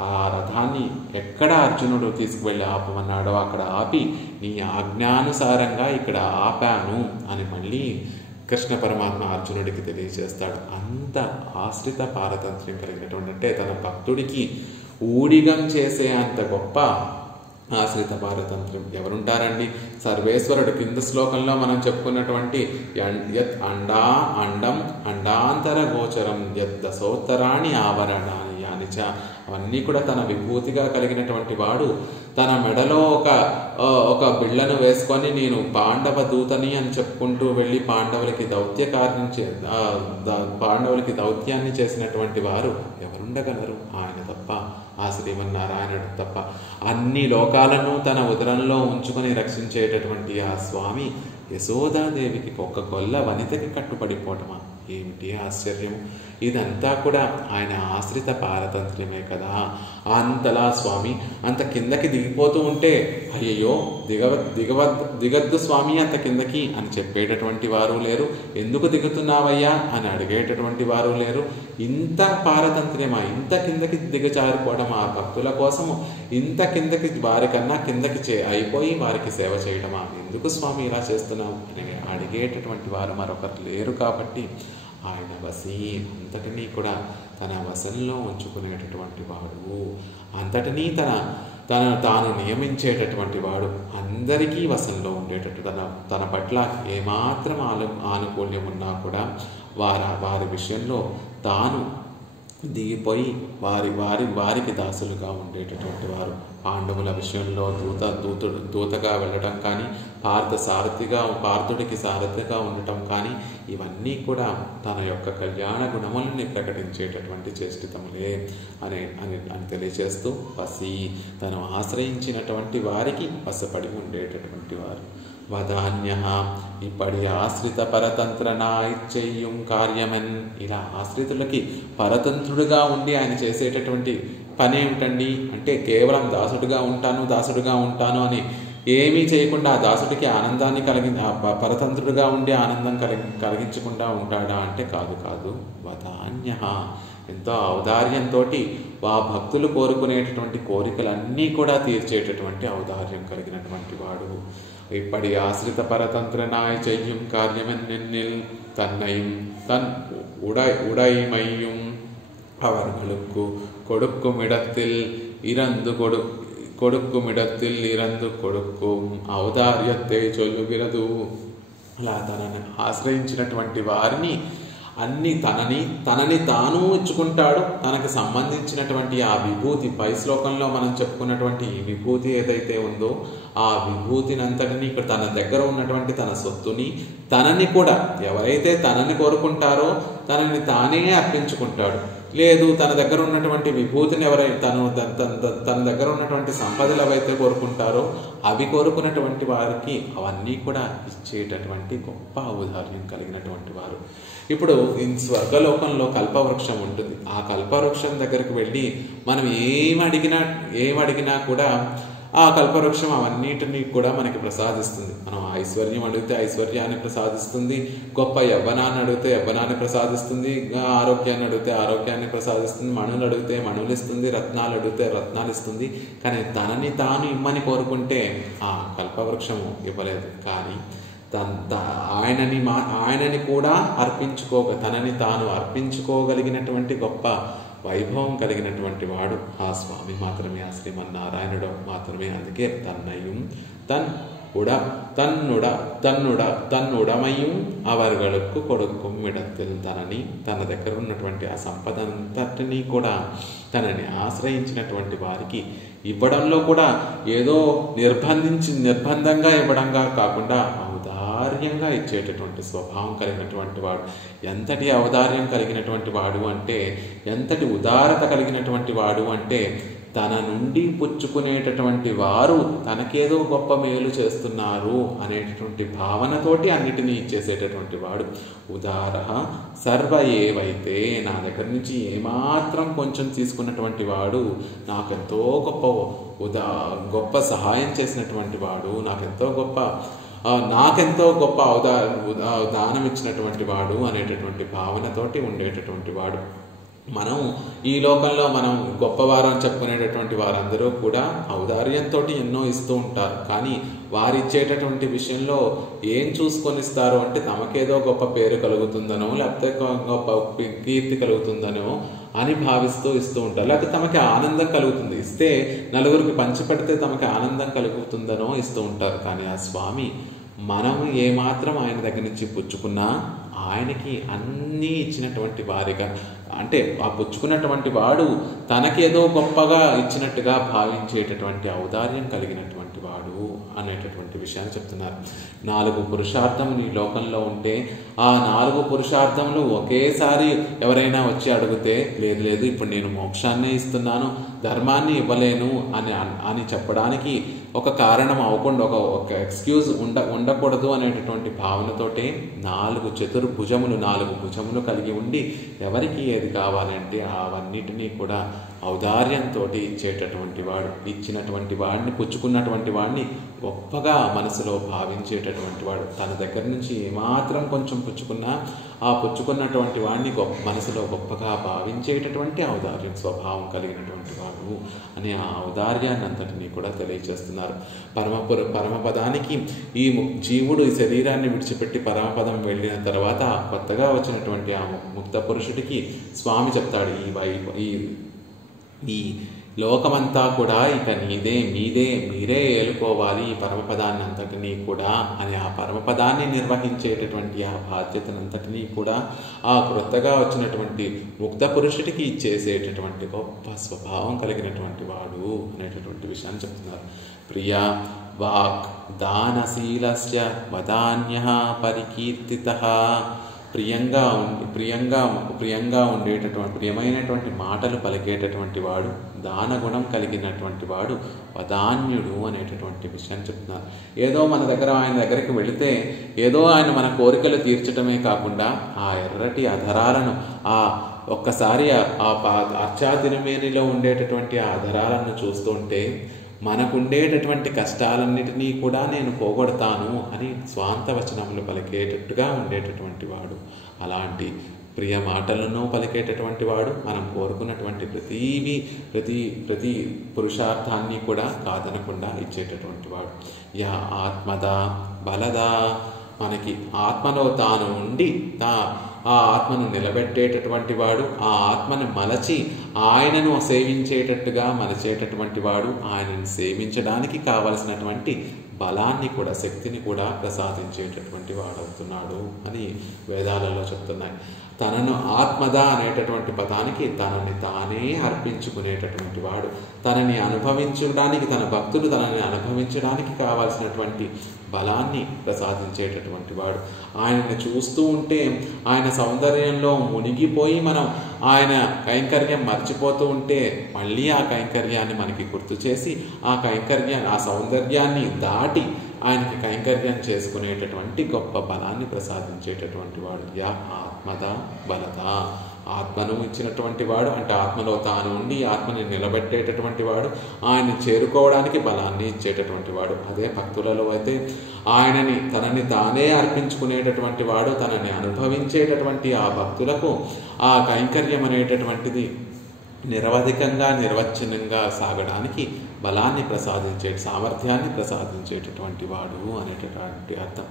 ఆ రథాన్ని ఎక్కడ అర్జునుడు తీసుకువెళ్ళి ఆపమన్నాడో అక్కడ ఆపి, నీ ఆజ్ఞానుసారంగా ఇక్కడ ఆపాను అని మళ్ళీ కృష్ణ పరమాత్మ అర్జునుడికి తెలియజేస్తాడు. అంత ఆశ్రిత పారతంత్ర్యం కలిగినటువంటి, అంటే తన భక్తుడికి ఊడిగం చేసే అంత గొప్ప ఆశ్రిత పారతంత్ర్యం ఎవరుంటారండి? సర్వేశ్వరుడు. కింద శ్లోకంలో మనం చెప్పుకున్నటువంటి యత్ అండం అండాంతర గోచరం యత్ దశోత్తరాణి ఆవరణాని యానిచ, అవన్నీ కూడా తన విభూతిగా కలిగినటువంటి వాడు. తన మెడలో ఒక బిళ్ళను వేసుకొని నేను పాండవ దూతని అని చెప్పుకుంటూ వెళ్ళి పాండవులకి దౌత్యాన్ని చేసినటువంటి వారు ఎవరుండగలరు? ఆయన తప్ప, ఆ శ్రీమన్నారాయణుడు తప్ప. అన్ని లోకాలను తన ఉదరంలో ఉంచుకొని రక్షించేటటువంటి ఆ స్వామి యశోదాదేవికి ఒక గొల్ల వనితకి కట్టుబడిపోవటమా? ఏమిటి ఆశ్చర్యం! ఇదంతా కూడా ఆయన ఆశ్రిత పారతంత్ర్యమే కదా. అంతలా స్వామి అంత కిందకి దిగిపోతూ ఉంటే అయ్యయ్యో దిగద్దు స్వామి అంత కిందకి అని చెప్పేటటువంటి వారు లేరు. ఎందుకు దిగుతున్నావయ్యా అని అడిగేటటువంటి వారు లేరు. ఇంత పారతంత్ర్యమా, ఇంత కిందకి దిగజారిపోవడం ఆ భక్తుల కోసము, ఇంత కిందకి వారికన్నా కిందకి అయిపోయి వారికి సేవ చేయడమా, ఎందుకు స్వామి ఇలా చేస్తున్నావు అని అడిగేటటువంటి వారు మరొకరు లేరు. కాబట్టి ఆయన వశీ అంతటినీ కూడా తన వశంలో ఉంచుకునేటటువంటి వాడు, అంతటినీ తాను నియమించేటటువంటి వాడు, అందరికీ వశంలో ఉండేటట్టు తన పట్ల ఏమాత్రం ఆనుకూల్యం ఉన్నా కూడా వారి విషయంలో తాను దిగిపోయి వారికి దాసులుగా ఉండేటటువంటి వారు. పాండవుల విషయంలో దూతగా వెళ్ళడం కానీ, పార్థుడికి సారథిగా ఉండటం కానీ, ఇవన్నీ కూడా తన యొక్క కళ్యాణ గుణములని ప్రకటించేటటువంటి చేష్టితములే అని తెలియజేస్తూ వసి తను ఆశ్రయించినటువంటి వారికి వశపడి ఉండేటటువంటి వారు. వదాన్య ఇప్పటి ఆశ్రిత పరతంత్రనా ఇచ్చేయం కార్యమన్. ఇలా ఆశ్రితులకి పరతంత్రుడుగా ఉండి ఆయన చేసేటటువంటి పని ఏమిటండి అంటే కేవలం దాసుడుగా ఉంటాను అని ఏమీ చేయకుండా దాసుడికి ఆనందాన్ని పరతంత్రుడుగా ఉండి ఆనందం కలిగించకుండా ఉంటాడా అంటే కాదు. వదాన్య ఎంతో ఔదార్యంతో ఆ భక్తులు కోరుకునేటటువంటి కోరికలన్నీ కూడా తీర్చేటటువంటి ఔదార్యం కలిగినటువంటి వాడు. இப்படி ஆசிரித பரதந்திரனாய் செய்யும் காரியமென்னென்னில் தன்னையும் தன் உடைமையும் அவர்களுக்கு கொடுக்கும் இடத்தில் இறந்து கொடுக்கும் ఔదార్యத்தை சொல்லுகிறது. అలా తనని ఆశ్రయించినటువంటి వారిని అన్ని తనని తాను ఇచ్చుకుంటాడు. తనకు సంబంధించినటువంటి ఆ విభూతి, పై శ్లోకంలో మనం చెప్పుకున్నటువంటి ఈ విభూతి ఏదైతే ఉందో ఆ విభూతినంతటినీ తన దగ్గర ఉన్నటువంటి తన సొత్తుని, తనని కూడా ఎవరైతే తనని కోరుకుంటారో తనని తానే అర్పించుకుంటాడు. లేదు తన దగ్గర ఉన్నటువంటి విభూతిని తన దగ్గర ఉన్నటువంటి సంపదలు ఎవరైతే కోరుకుంటారో అవి కోరుకున్నటువంటి వారికి అవన్నీ కూడా ఇచ్చేటటువంటి గొప్ప ఔదార్యం కలిగినటువంటి వారు. ఇప్పుడు స్వర్గలోకంలో కల్పవృక్షం ఉంటుంది. ఆ కల్పవృక్షం దగ్గరికి వెళ్ళి మనం ఏమడిగినా కూడా ఆ కల్పవృక్షం అవన్నిటినీ కూడా మనకి ప్రసాదిస్తుంది. మనం ఐశ్వర్యం అడిగితే ఐశ్వర్యాన్ని ప్రసాదిస్తుంది, గొప్ప యవ్వనాన్ని అడిగితే యవ్వనాన్ని ప్రసాదిస్తుంది, ఆరోగ్యాన్ని అడిగితే ఆరోగ్యాన్ని ప్రసాదిస్తుంది, మణులు అడిగితే మణులు ఇస్తుంది, రత్నాలు అడిగితే రత్నాలు ఇస్తుంది. కానీ తనని తాను ఇమ్మని కోరుకుంటే ఆ కల్పవృక్షము ఇవ్వలేదు. కానీ ఆయనని కూడా తనని తాను అర్పించుకోగలిగినటువంటి గొప్ప వైభవం కలిగినటువంటి వాడు ఆ స్వామి మాత్రమే, ఆ శ్రీమన్నారాయణుడు మాత్రమే. అందుకే తన్నయ్యం తన్నుడమయ్యం అవர்களுக்கு கொடுக்கும் இடத்தில் తన దగ్గర ఉన్నటువంటి ఆ సంపదంతటినీ కూడా తనని ఆశ్రయించినటువంటి వారికి ఇవ్వడంలో కూడా ఏదో నిర్బంధంగా ఇవ్వడంగా కాకుండా ఔదార్యంగా ఇచ్చేటటువంటి స్వభావం కలిగినటువంటి వాడు. ఎంతటి ఔదార్యం కలిగినటువంటి వాడు అంటే, ఎంతటి ఉదారత కలిగినటువంటి వాడు అంటే, తన నుండి పుచ్చుకునేటటువంటి వారు తనకేదో గొప్ప మేలు చేస్తున్నారు అనేటటువంటి భావనతోటి అన్నిటినీ ఇచ్చేసేటటువంటి వాడు. ఉదారః సర్వ ఏవైతే, నా దగ్గర నుంచి ఏమాత్రం కొంచెం తీసుకున్నటువంటి వాడు నాకెంతో గొప్ప సహాయం చేసినటువంటి వాడు, నాకెంతో గొప్ప దానం ఇచ్చినటువంటి వాడు అనేటటువంటి భావనతోటి ఉండేటటువంటి వాడు. మనం ఈ లోకంలో మనం గొప్పవారు అని చెప్పుకునేటటువంటి వారందరూ కూడా ఔదార్యంతో ఎన్నో ఇస్తూ ఉంటారు. కానీ వారిచ్చేటటువంటి విషయంలో ఏం చూసుకొని ఇస్తారు అంటే తమకేదో గొప్ప పేరు కలుగుతుందనో, లేకపోతే గొప్ప కీర్తి కలుగుతుందనో అని భావిస్తూ ఇస్తూ ఉంటారు. లేకపోతే తమకి ఆనందం కలుగుతుంది, ఇస్తే నలుగురికి పంచిపెడితే తమకి ఆనందం కలుగుతుందనో ఇస్తూ ఉంటారు. కానీ ఆ స్వామి మనం ఏమాత్రం ఆయన దగ్గర నుంచి పుచ్చుకున్నా ఆయనకి అన్నీ ఇచ్చినటువంటి వారిగా, అంటే ఆ పుచ్చుకున్నటువంటి వాడు తనకేదో గొప్పగా ఇచ్చినట్టుగా భావించేటటువంటి ఔదార్యం కలిగినటువంటి వాడు అనేటటువంటి విషయాన్ని చెప్తున్నారు. 4 పురుషార్థములు ఈ లోకంలో ఉంటే ఆ 4 పురుషార్థములు ఒకేసారి ఎవరైనా వచ్చి అడిగితే లేదు ఇప్పుడు నేను మోక్షాన్నే ఇస్తున్నాను, ధర్మాన్ని ఇవ్వలేను అని చెప్పడానికి ఒక కారణం అవ్వకుండా ఒక ఎక్స్క్యూజ్ ఉండకూడదు అనేటటువంటి భావనతోటే 4 భుజములు కలిగి ఉండి ఎవరికి ఏది కావాలంటే అవన్నిటినీ కూడా ఔదార్యంతో ఇచ్చేటటువంటి వాడు, ఇచ్చినటువంటి వాడిని పుచ్చుకున్నటువంటి వాడిని గొప్పగా మనసులో భావించేటటువంటి వాడు, తన దగ్గర నుంచి ఏమాత్రం కొంచెం పుచ్చుకున్నా ఆ పుచ్చుకున్నటువంటి వాడిని మనసులో గొప్పగా భావించేటటువంటి ఔదార్యం స్వభావం కలిగినటువంటి వాడు అనే ఆ ఔదార్యాన్ని అంతటినీ కూడా తెలియజేస్తున్నారు. పరమపదానికి ఈ జీవుడు ఈ శరీరాన్ని విడిచిపెట్టి పరమపదం వెళ్ళిన తర్వాత కొత్తగా వచ్చినటువంటి ఆ ముక్త పురుషుడికి స్వామి చెప్తాడు, ఈ లోకమంతా కూడా ఇక మీరే ఏలుకోవాలి ఈ పరమపదాన్ని అంతటినీ కూడా అని ఆ పరమపదాన్ని నిర్వహించేటటువంటి ఆ బాధ్యతనంతటినీ కూడా ఆ క్రొత్తగా వచ్చినటువంటి ముక్త పురుషుడికి ఇచ్చేసేటటువంటి గొప్ప స్వభావం కలిగినటువంటి వాడు అనేటటువంటి విషయాన్ని చెప్తున్నారు. ప్రియా వాక్ దానశీలస్య వదాన్యః పరికీర్తితః. ప్రియంగా ఉండేటటువంటి ప్రియమైనటువంటి మాటలు పలికేటటువంటి వాడు, దానగుణం కలిగినటువంటి వాడు వదాన్యుడు అనేటటువంటి విషయం చెప్తున్నారు. ఏదో ఆయన దగ్గరికి వెళితే ఏదో ఆయన మన కోరికలు తీర్చడమే కాకుండా ఆ ఎర్రటి అధరాలను ఒక్కసారి ఆ అర్చాతిరుమేనిలో ఉండేటటువంటి ఆ అధరాలను చూస్తుంటే మనకుండేటటువంటి కష్టాలన్నిటినీ కూడా నేను పోగొడతాను అని స్వాంత వచనములు పలికేటట్టుగా ఉండేటటువంటి వాడు. అలాంటి ప్రియ మాటలను పలికేటటువంటి వాడు, మనం కోరుకున్నటువంటి ప్రతి పురుషార్థాన్ని కూడా కాదనకుండా ఇచ్చేటటువంటి వాడు. యా ఆత్మదా బలదా, మనకి ఆత్మలో తాను ఉండి ఆ ఆత్మను నిలబెట్టేటటువంటి వాడు, ఆ ఆత్మను మలచి ఆయనను సేవించేటట్టుగా మలచేటటువంటి వాడు, ఆయనను సేవించడానికి కావలసినటువంటి బలాన్ని కూడా శక్తిని కూడా ప్రసాదించేటటువంటి వాడవుతున్నాడు అని వేదాలలో చెప్తున్నాయి. తనను ఆత్మద అనేటటువంటి పదానికి తనని తానే అర్పించుకునేటటువంటి వాడు, తనని అనుభవించడానికి, తన భక్తులు తనని అనుభవించడానికి కావాల్సినటువంటి బలాన్ని ప్రసాదించేటటువంటి వాడు. ఆయనని చూస్తూ ఉంటే ఆయన సౌందర్యంలో మునిగిపోయి మనం ఆయన కైంకర్యం మర్చిపోతూ ఉంటే మళ్ళీ ఆ కైంకర్యాన్ని మనకి గుర్తు చేసి ఆ సౌందర్యాన్ని దాటి ఆయనకి కైంకర్యం చేసుకునేటటువంటి గొప్ప బలాన్ని ప్రసాదించేటటువంటి వాడు. యా ఆత్మద బలద, ఆత్మను ఇచ్చినటువంటి వాడు అంటే ఆత్మలో తాను ఉండి ఆత్మని నిలబెట్టేటటువంటి వాడు, ఆయన చేరుకోవడానికి బలాన్ని ఇచ్చేటటువంటి వాడు. అదే భక్తులలో అయితే తనని తానే అర్పించుకునేటటువంటి వాడు, తనని అనుభవించేటటువంటి ఆ భక్తులకు ఆ కైంకర్యం అనేటటువంటిది నిరవధికంగా నిర్వచనంగా సాగడానికి బలాన్ని సామర్థ్యాన్ని ప్రసాదించేటటువంటి వాడు అనేటటువంటి అర్థం.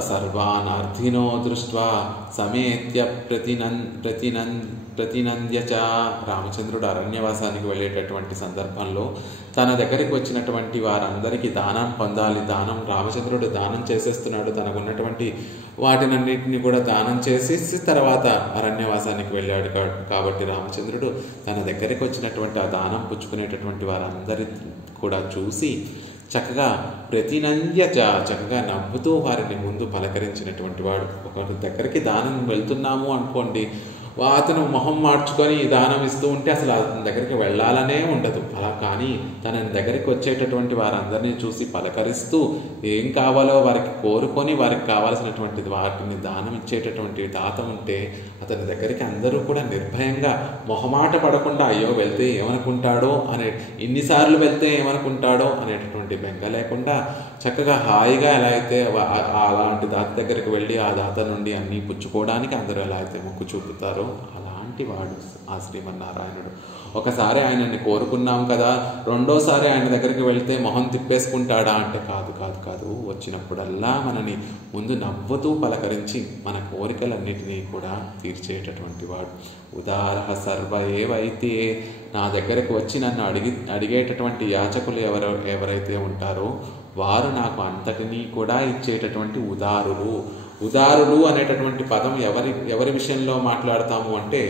సర్వానర్థినో దృష్ట్వా సమేత్య ప్రతినంద్యచ. రామచంద్రుడు అరణ్యవాసానికి వెళ్ళేటటువంటి సందర్భంలో తన దగ్గరికి వచ్చినటువంటి వారందరికీ దానం పొందాలి, రామచంద్రుడు దానం చేసేస్తున్నాడు, తనకున్నటువంటి వాటినన్నింటినీ కూడా దానం చేసేసి తర్వాత అరణ్యవాసానికి వెళ్ళాడు. కాబట్టి రామచంద్రుడు తన దగ్గరికి వచ్చినటువంటి ఆ దానం పుచ్చుకునేటటువంటి వారందరి కూడా చూసి చక్కగా చక్కగా నవ్వుతూ వారిని ముందు పలకరించినటువంటి వాడు. ఒకరి దగ్గరికి దానం వెళ్తున్నాము అనుకోండి, అతను మొహం మార్చుకొని దానం ఇస్తూ ఉంటే అసలు అతని దగ్గరికి వెళ్ళాలనే ఉండదు. అలా కానీ తన దగ్గరికి వచ్చేటటువంటి వారందరినీ చూసి పలకరిస్తూ ఏం కావాలో వారికి కోరుకొని వారికి కావాల్సినటువంటి వాటిని దానం ఇచ్చేటటువంటి దాత ఉంటే అతని దగ్గరికి అందరూ కూడా నిర్భయంగా మొహమాట పడకుండా అయ్యో వెళ్తే ఏమనుకుంటాడో ఇన్నిసార్లు వెళ్తే ఏమనుకుంటాడో అనేటటువంటి బెంగ లేకుండా చక్కగా హాయిగా ఎలా అయితే అలాంటి దాత దగ్గరికి వెళ్ళి ఆ దాత నుండి అన్నీ పుచ్చుకోవడానికి అందరూ ఎలా అయితే మొక్కు చూపుతారో అలాంటి వాడు ఆ శ్రీమన్నారాయణుడు. ఒకసారి ఆయనని కోరుకున్నాం కదా, రెండోసారి ఆయన దగ్గరికి వెళ్తే మొహం తిప్పేసుకుంటాడా అంటే కాదు. వచ్చినప్పుడల్లా మనని ముందు నవ్వుతూ పలకరించి మన కోరికలన్నిటినీ కూడా తీర్చేటటువంటి వాడు. ఉదారహ సర్వ ఏవైతే, నా దగ్గరకు వచ్చి నన్ను అడిగేటటువంటి యాచకులు ఎవరైతే ఉంటారో వారు నాకు అంతటినీ కూడా ఇచ్చేటటువంటి ఉదారులు అనేటటువంటి పదం ఎవరి విషయంలో మాట్లాడతాము అంటే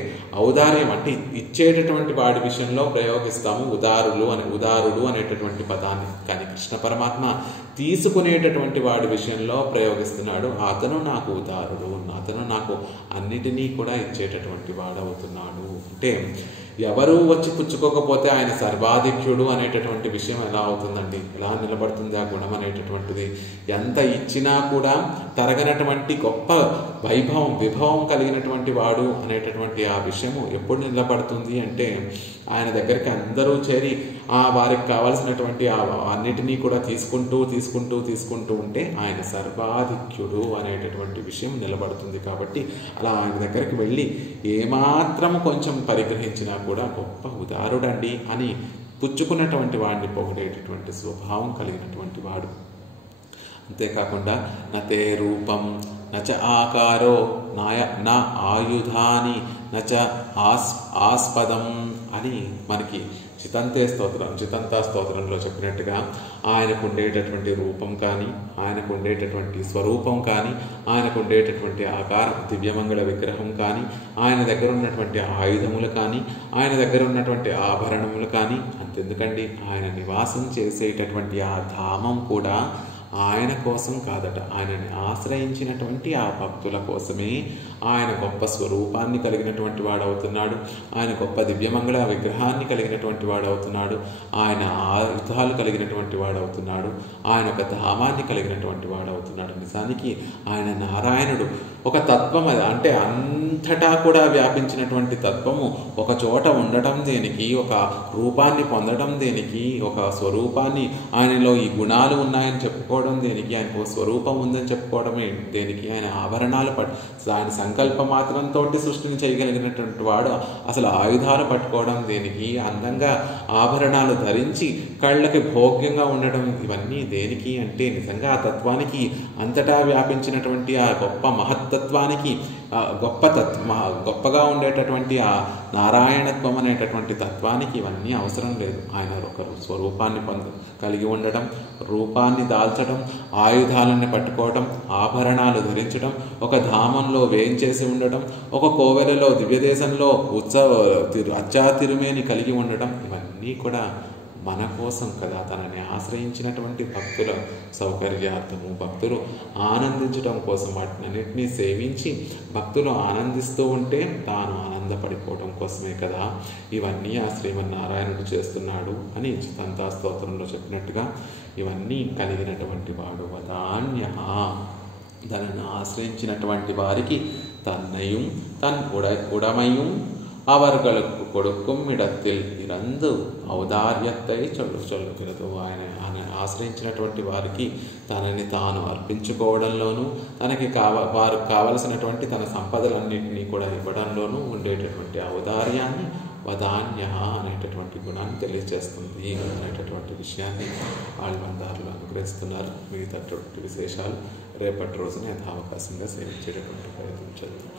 ఔదార్యం అంటే ఇచ్చేటటువంటి వాడి విషయంలో ప్రయోగిస్తాము ఉదారుడు అనేటటువంటి పదాన్ని. కానీ కృష్ణ పరమాత్మ తీసుకునేటటువంటి వాడి విషయంలో ప్రయోగిస్తున్నాడు. అతను నాకు ఉదారుడు, అతను నాకు అన్నిటినీ కూడా ఇచ్చేటటువంటి వాడవుతున్నాడు. అంటే ఎవరు వచ్చి పుచ్చుకోకపోతే ఆయన సర్వాధిక్యుడు అనేటటువంటి విషయం ఎలా అవుతుందండి? ఎలా నిలబడుతుంది ఆ గుణం అనేటటువంటిది? ఎంత ఇచ్చినా కూడా తరగనటువంటి గొప్ప విభవం కలిగినటువంటి వాడు అనేటటువంటి ఆ విషయము ఎప్పుడు నిలబడుతుంది అంటే, ఆయన దగ్గరికి అందరూ చేరి వారికి కావాల్సినటువంటి అన్నిటినీ కూడా తీసుకుంటూ ఉంటే ఆయన సర్వాధిక్యుడు అనేటటువంటి విషయం నిలబడుతుంది. కాబట్టి అలా ఆయన దగ్గరికి వెళ్ళి ఏమాత్రం కొంచెం పరిగ్రహించినా కూడా గొప్ప ఉదారుడండి అని పుచ్చుకున్నటువంటి వాడిని పొగిడేటటువంటి స్వభావం కలిగినటువంటి వాడు. అంతేకాకుండా నతే రూపం నచ ఆకారో నా ఆయుధాని నచ ఆస్పదం అని మనకి చితంతా స్తోత్రంలో చెప్పినట్టుగా ఆయనకు ఉండేటటువంటి రూపం కానీ, ఆయనకు ఉండేటటువంటి స్వరూపం కానీ, ఆయనకు ఉండేటటువంటి ఆకారం దివ్యమంగళ విగ్రహం కానీ, ఆయన దగ్గర ఉన్నటువంటి ఆయుధములు కానీ, ఆయన దగ్గర ఉన్నటువంటి ఆభరణములు కానీ, అంతెందుకండి ఆయన నివాసం చేసేటటువంటి ఆ ధామం కూడా ఆయన కోసం కాదట, ఆయనని ఆశ్రయించినటువంటి ఆ భక్తుల కోసమే. ఆయన గొప్ప స్వరూపాన్ని కలిగినటువంటి వాడవుతున్నాడు, ఆయన గొప్ప దివ్యమంగళ విగ్రహాన్ని కలిగినటువంటి వాడవుతున్నాడు, ఆయన ఆయుధాలు కలిగినటువంటి వాడవుతున్నాడు, ఆయన ఒక ధామాన్ని కలిగినటువంటి వాడవుతున్నాడు. నిజానికి ఆయన నారాయణుడు ఒక తత్వం, అంటే అంతటా కూడా వ్యాపించినటువంటి తత్వము ఒక చోట ఉండటం దేనికి, ఒక రూపాన్ని పొందడం దేనికి, ఒక స్వరూపాన్ని ఆయనలో ఈ గుణాలు ఉన్నాయని చెప్పుకోవడం దేనికి, ఆయనకు స్వరూపం ఉందని చెప్పుకోవడమే దేనికి, ఆయన ఆభరణాలు ఆయన సంకల్ప మాత్రంతో సృష్టిని చేయగలిగినటువంటి వాడు అసలు ఆయుధాలు పట్టుకోవడం దేనికి, అందంగా ఆభరణాలు ధరించి కళ్ళకి భోగ్యంగా ఉండడం ఇవన్నీ దేనికి అంటే, నిజంగా ఆ తత్వానికి అంతటా వ్యాపించినటువంటి ఆ గొప్ప మహత్తత్వానికి, గొప్పగా ఉండేటటువంటి ఆ నారాయణత్వం అనేటటువంటి తత్వానికి ఇవన్నీ అవసరం లేదు. ఆయన ఒక స్వరూపాన్ని కలిగి ఉండడం, రూపాన్ని దాల్చడం, ఆయుధాలని పట్టుకోవడం, ఆభరణాలు ధరించడం, ఒక ధామంలో వేయించేసి ఉండడం, ఒక కోవెలలో దివ్యదేశంలో అత్యాతిరుమేని కలిగి ఉండడం, ఇవన్నీ కూడా మన కోసం కదా, తనని ఆశ్రయించినటువంటి భక్తుల సౌకర్యార్థము, భక్తులు ఆనందించడం కోసం వాటినన్నింటినీ సేవించి భక్తులు ఆనందిస్తూ ఉంటే తాను ఆనందపడిపోవడం కోసమే కదా ఇవన్నీ ఆ శ్రీమన్నారాయణుడు చేస్తున్నాడు అని చితంతా స్తోత్రంలో చెప్పినట్టుగా ఇవన్నీ కలిగినటువంటి వాడు వదాన్య. తనను ఆశ్రయించినటువంటి వారికి తన్నయం తన్ ఉడమయం அவர்களுக்கு கொடுக்கும் இடத்தில் இறந்து ఔదార్యத்தை చొల్లుతున్నదో ఆయన ఆశ్రయించినటువంటి వారికి తనని తాను అర్పించుకోవడంలోనూ, తనకి వారికి కావలసినటువంటి తన సంపదలన్నింటినీ కూడా ఇవ్వడంలోనూ ఉండేటటువంటి ఔదార్యాన్ని వదాన్య అనేటటువంటి గుణాన్ని తెలియజేస్తుంది అనేటటువంటి విషయాన్ని ఆళ్వార్లు అనుగ్రహిస్తున్నారు. మిగతాటువంటి విశేషాలు రేపటి రోజున యథావకాశంగా సేవించేటటువంటి ప్రయత్నం చేద్దాం.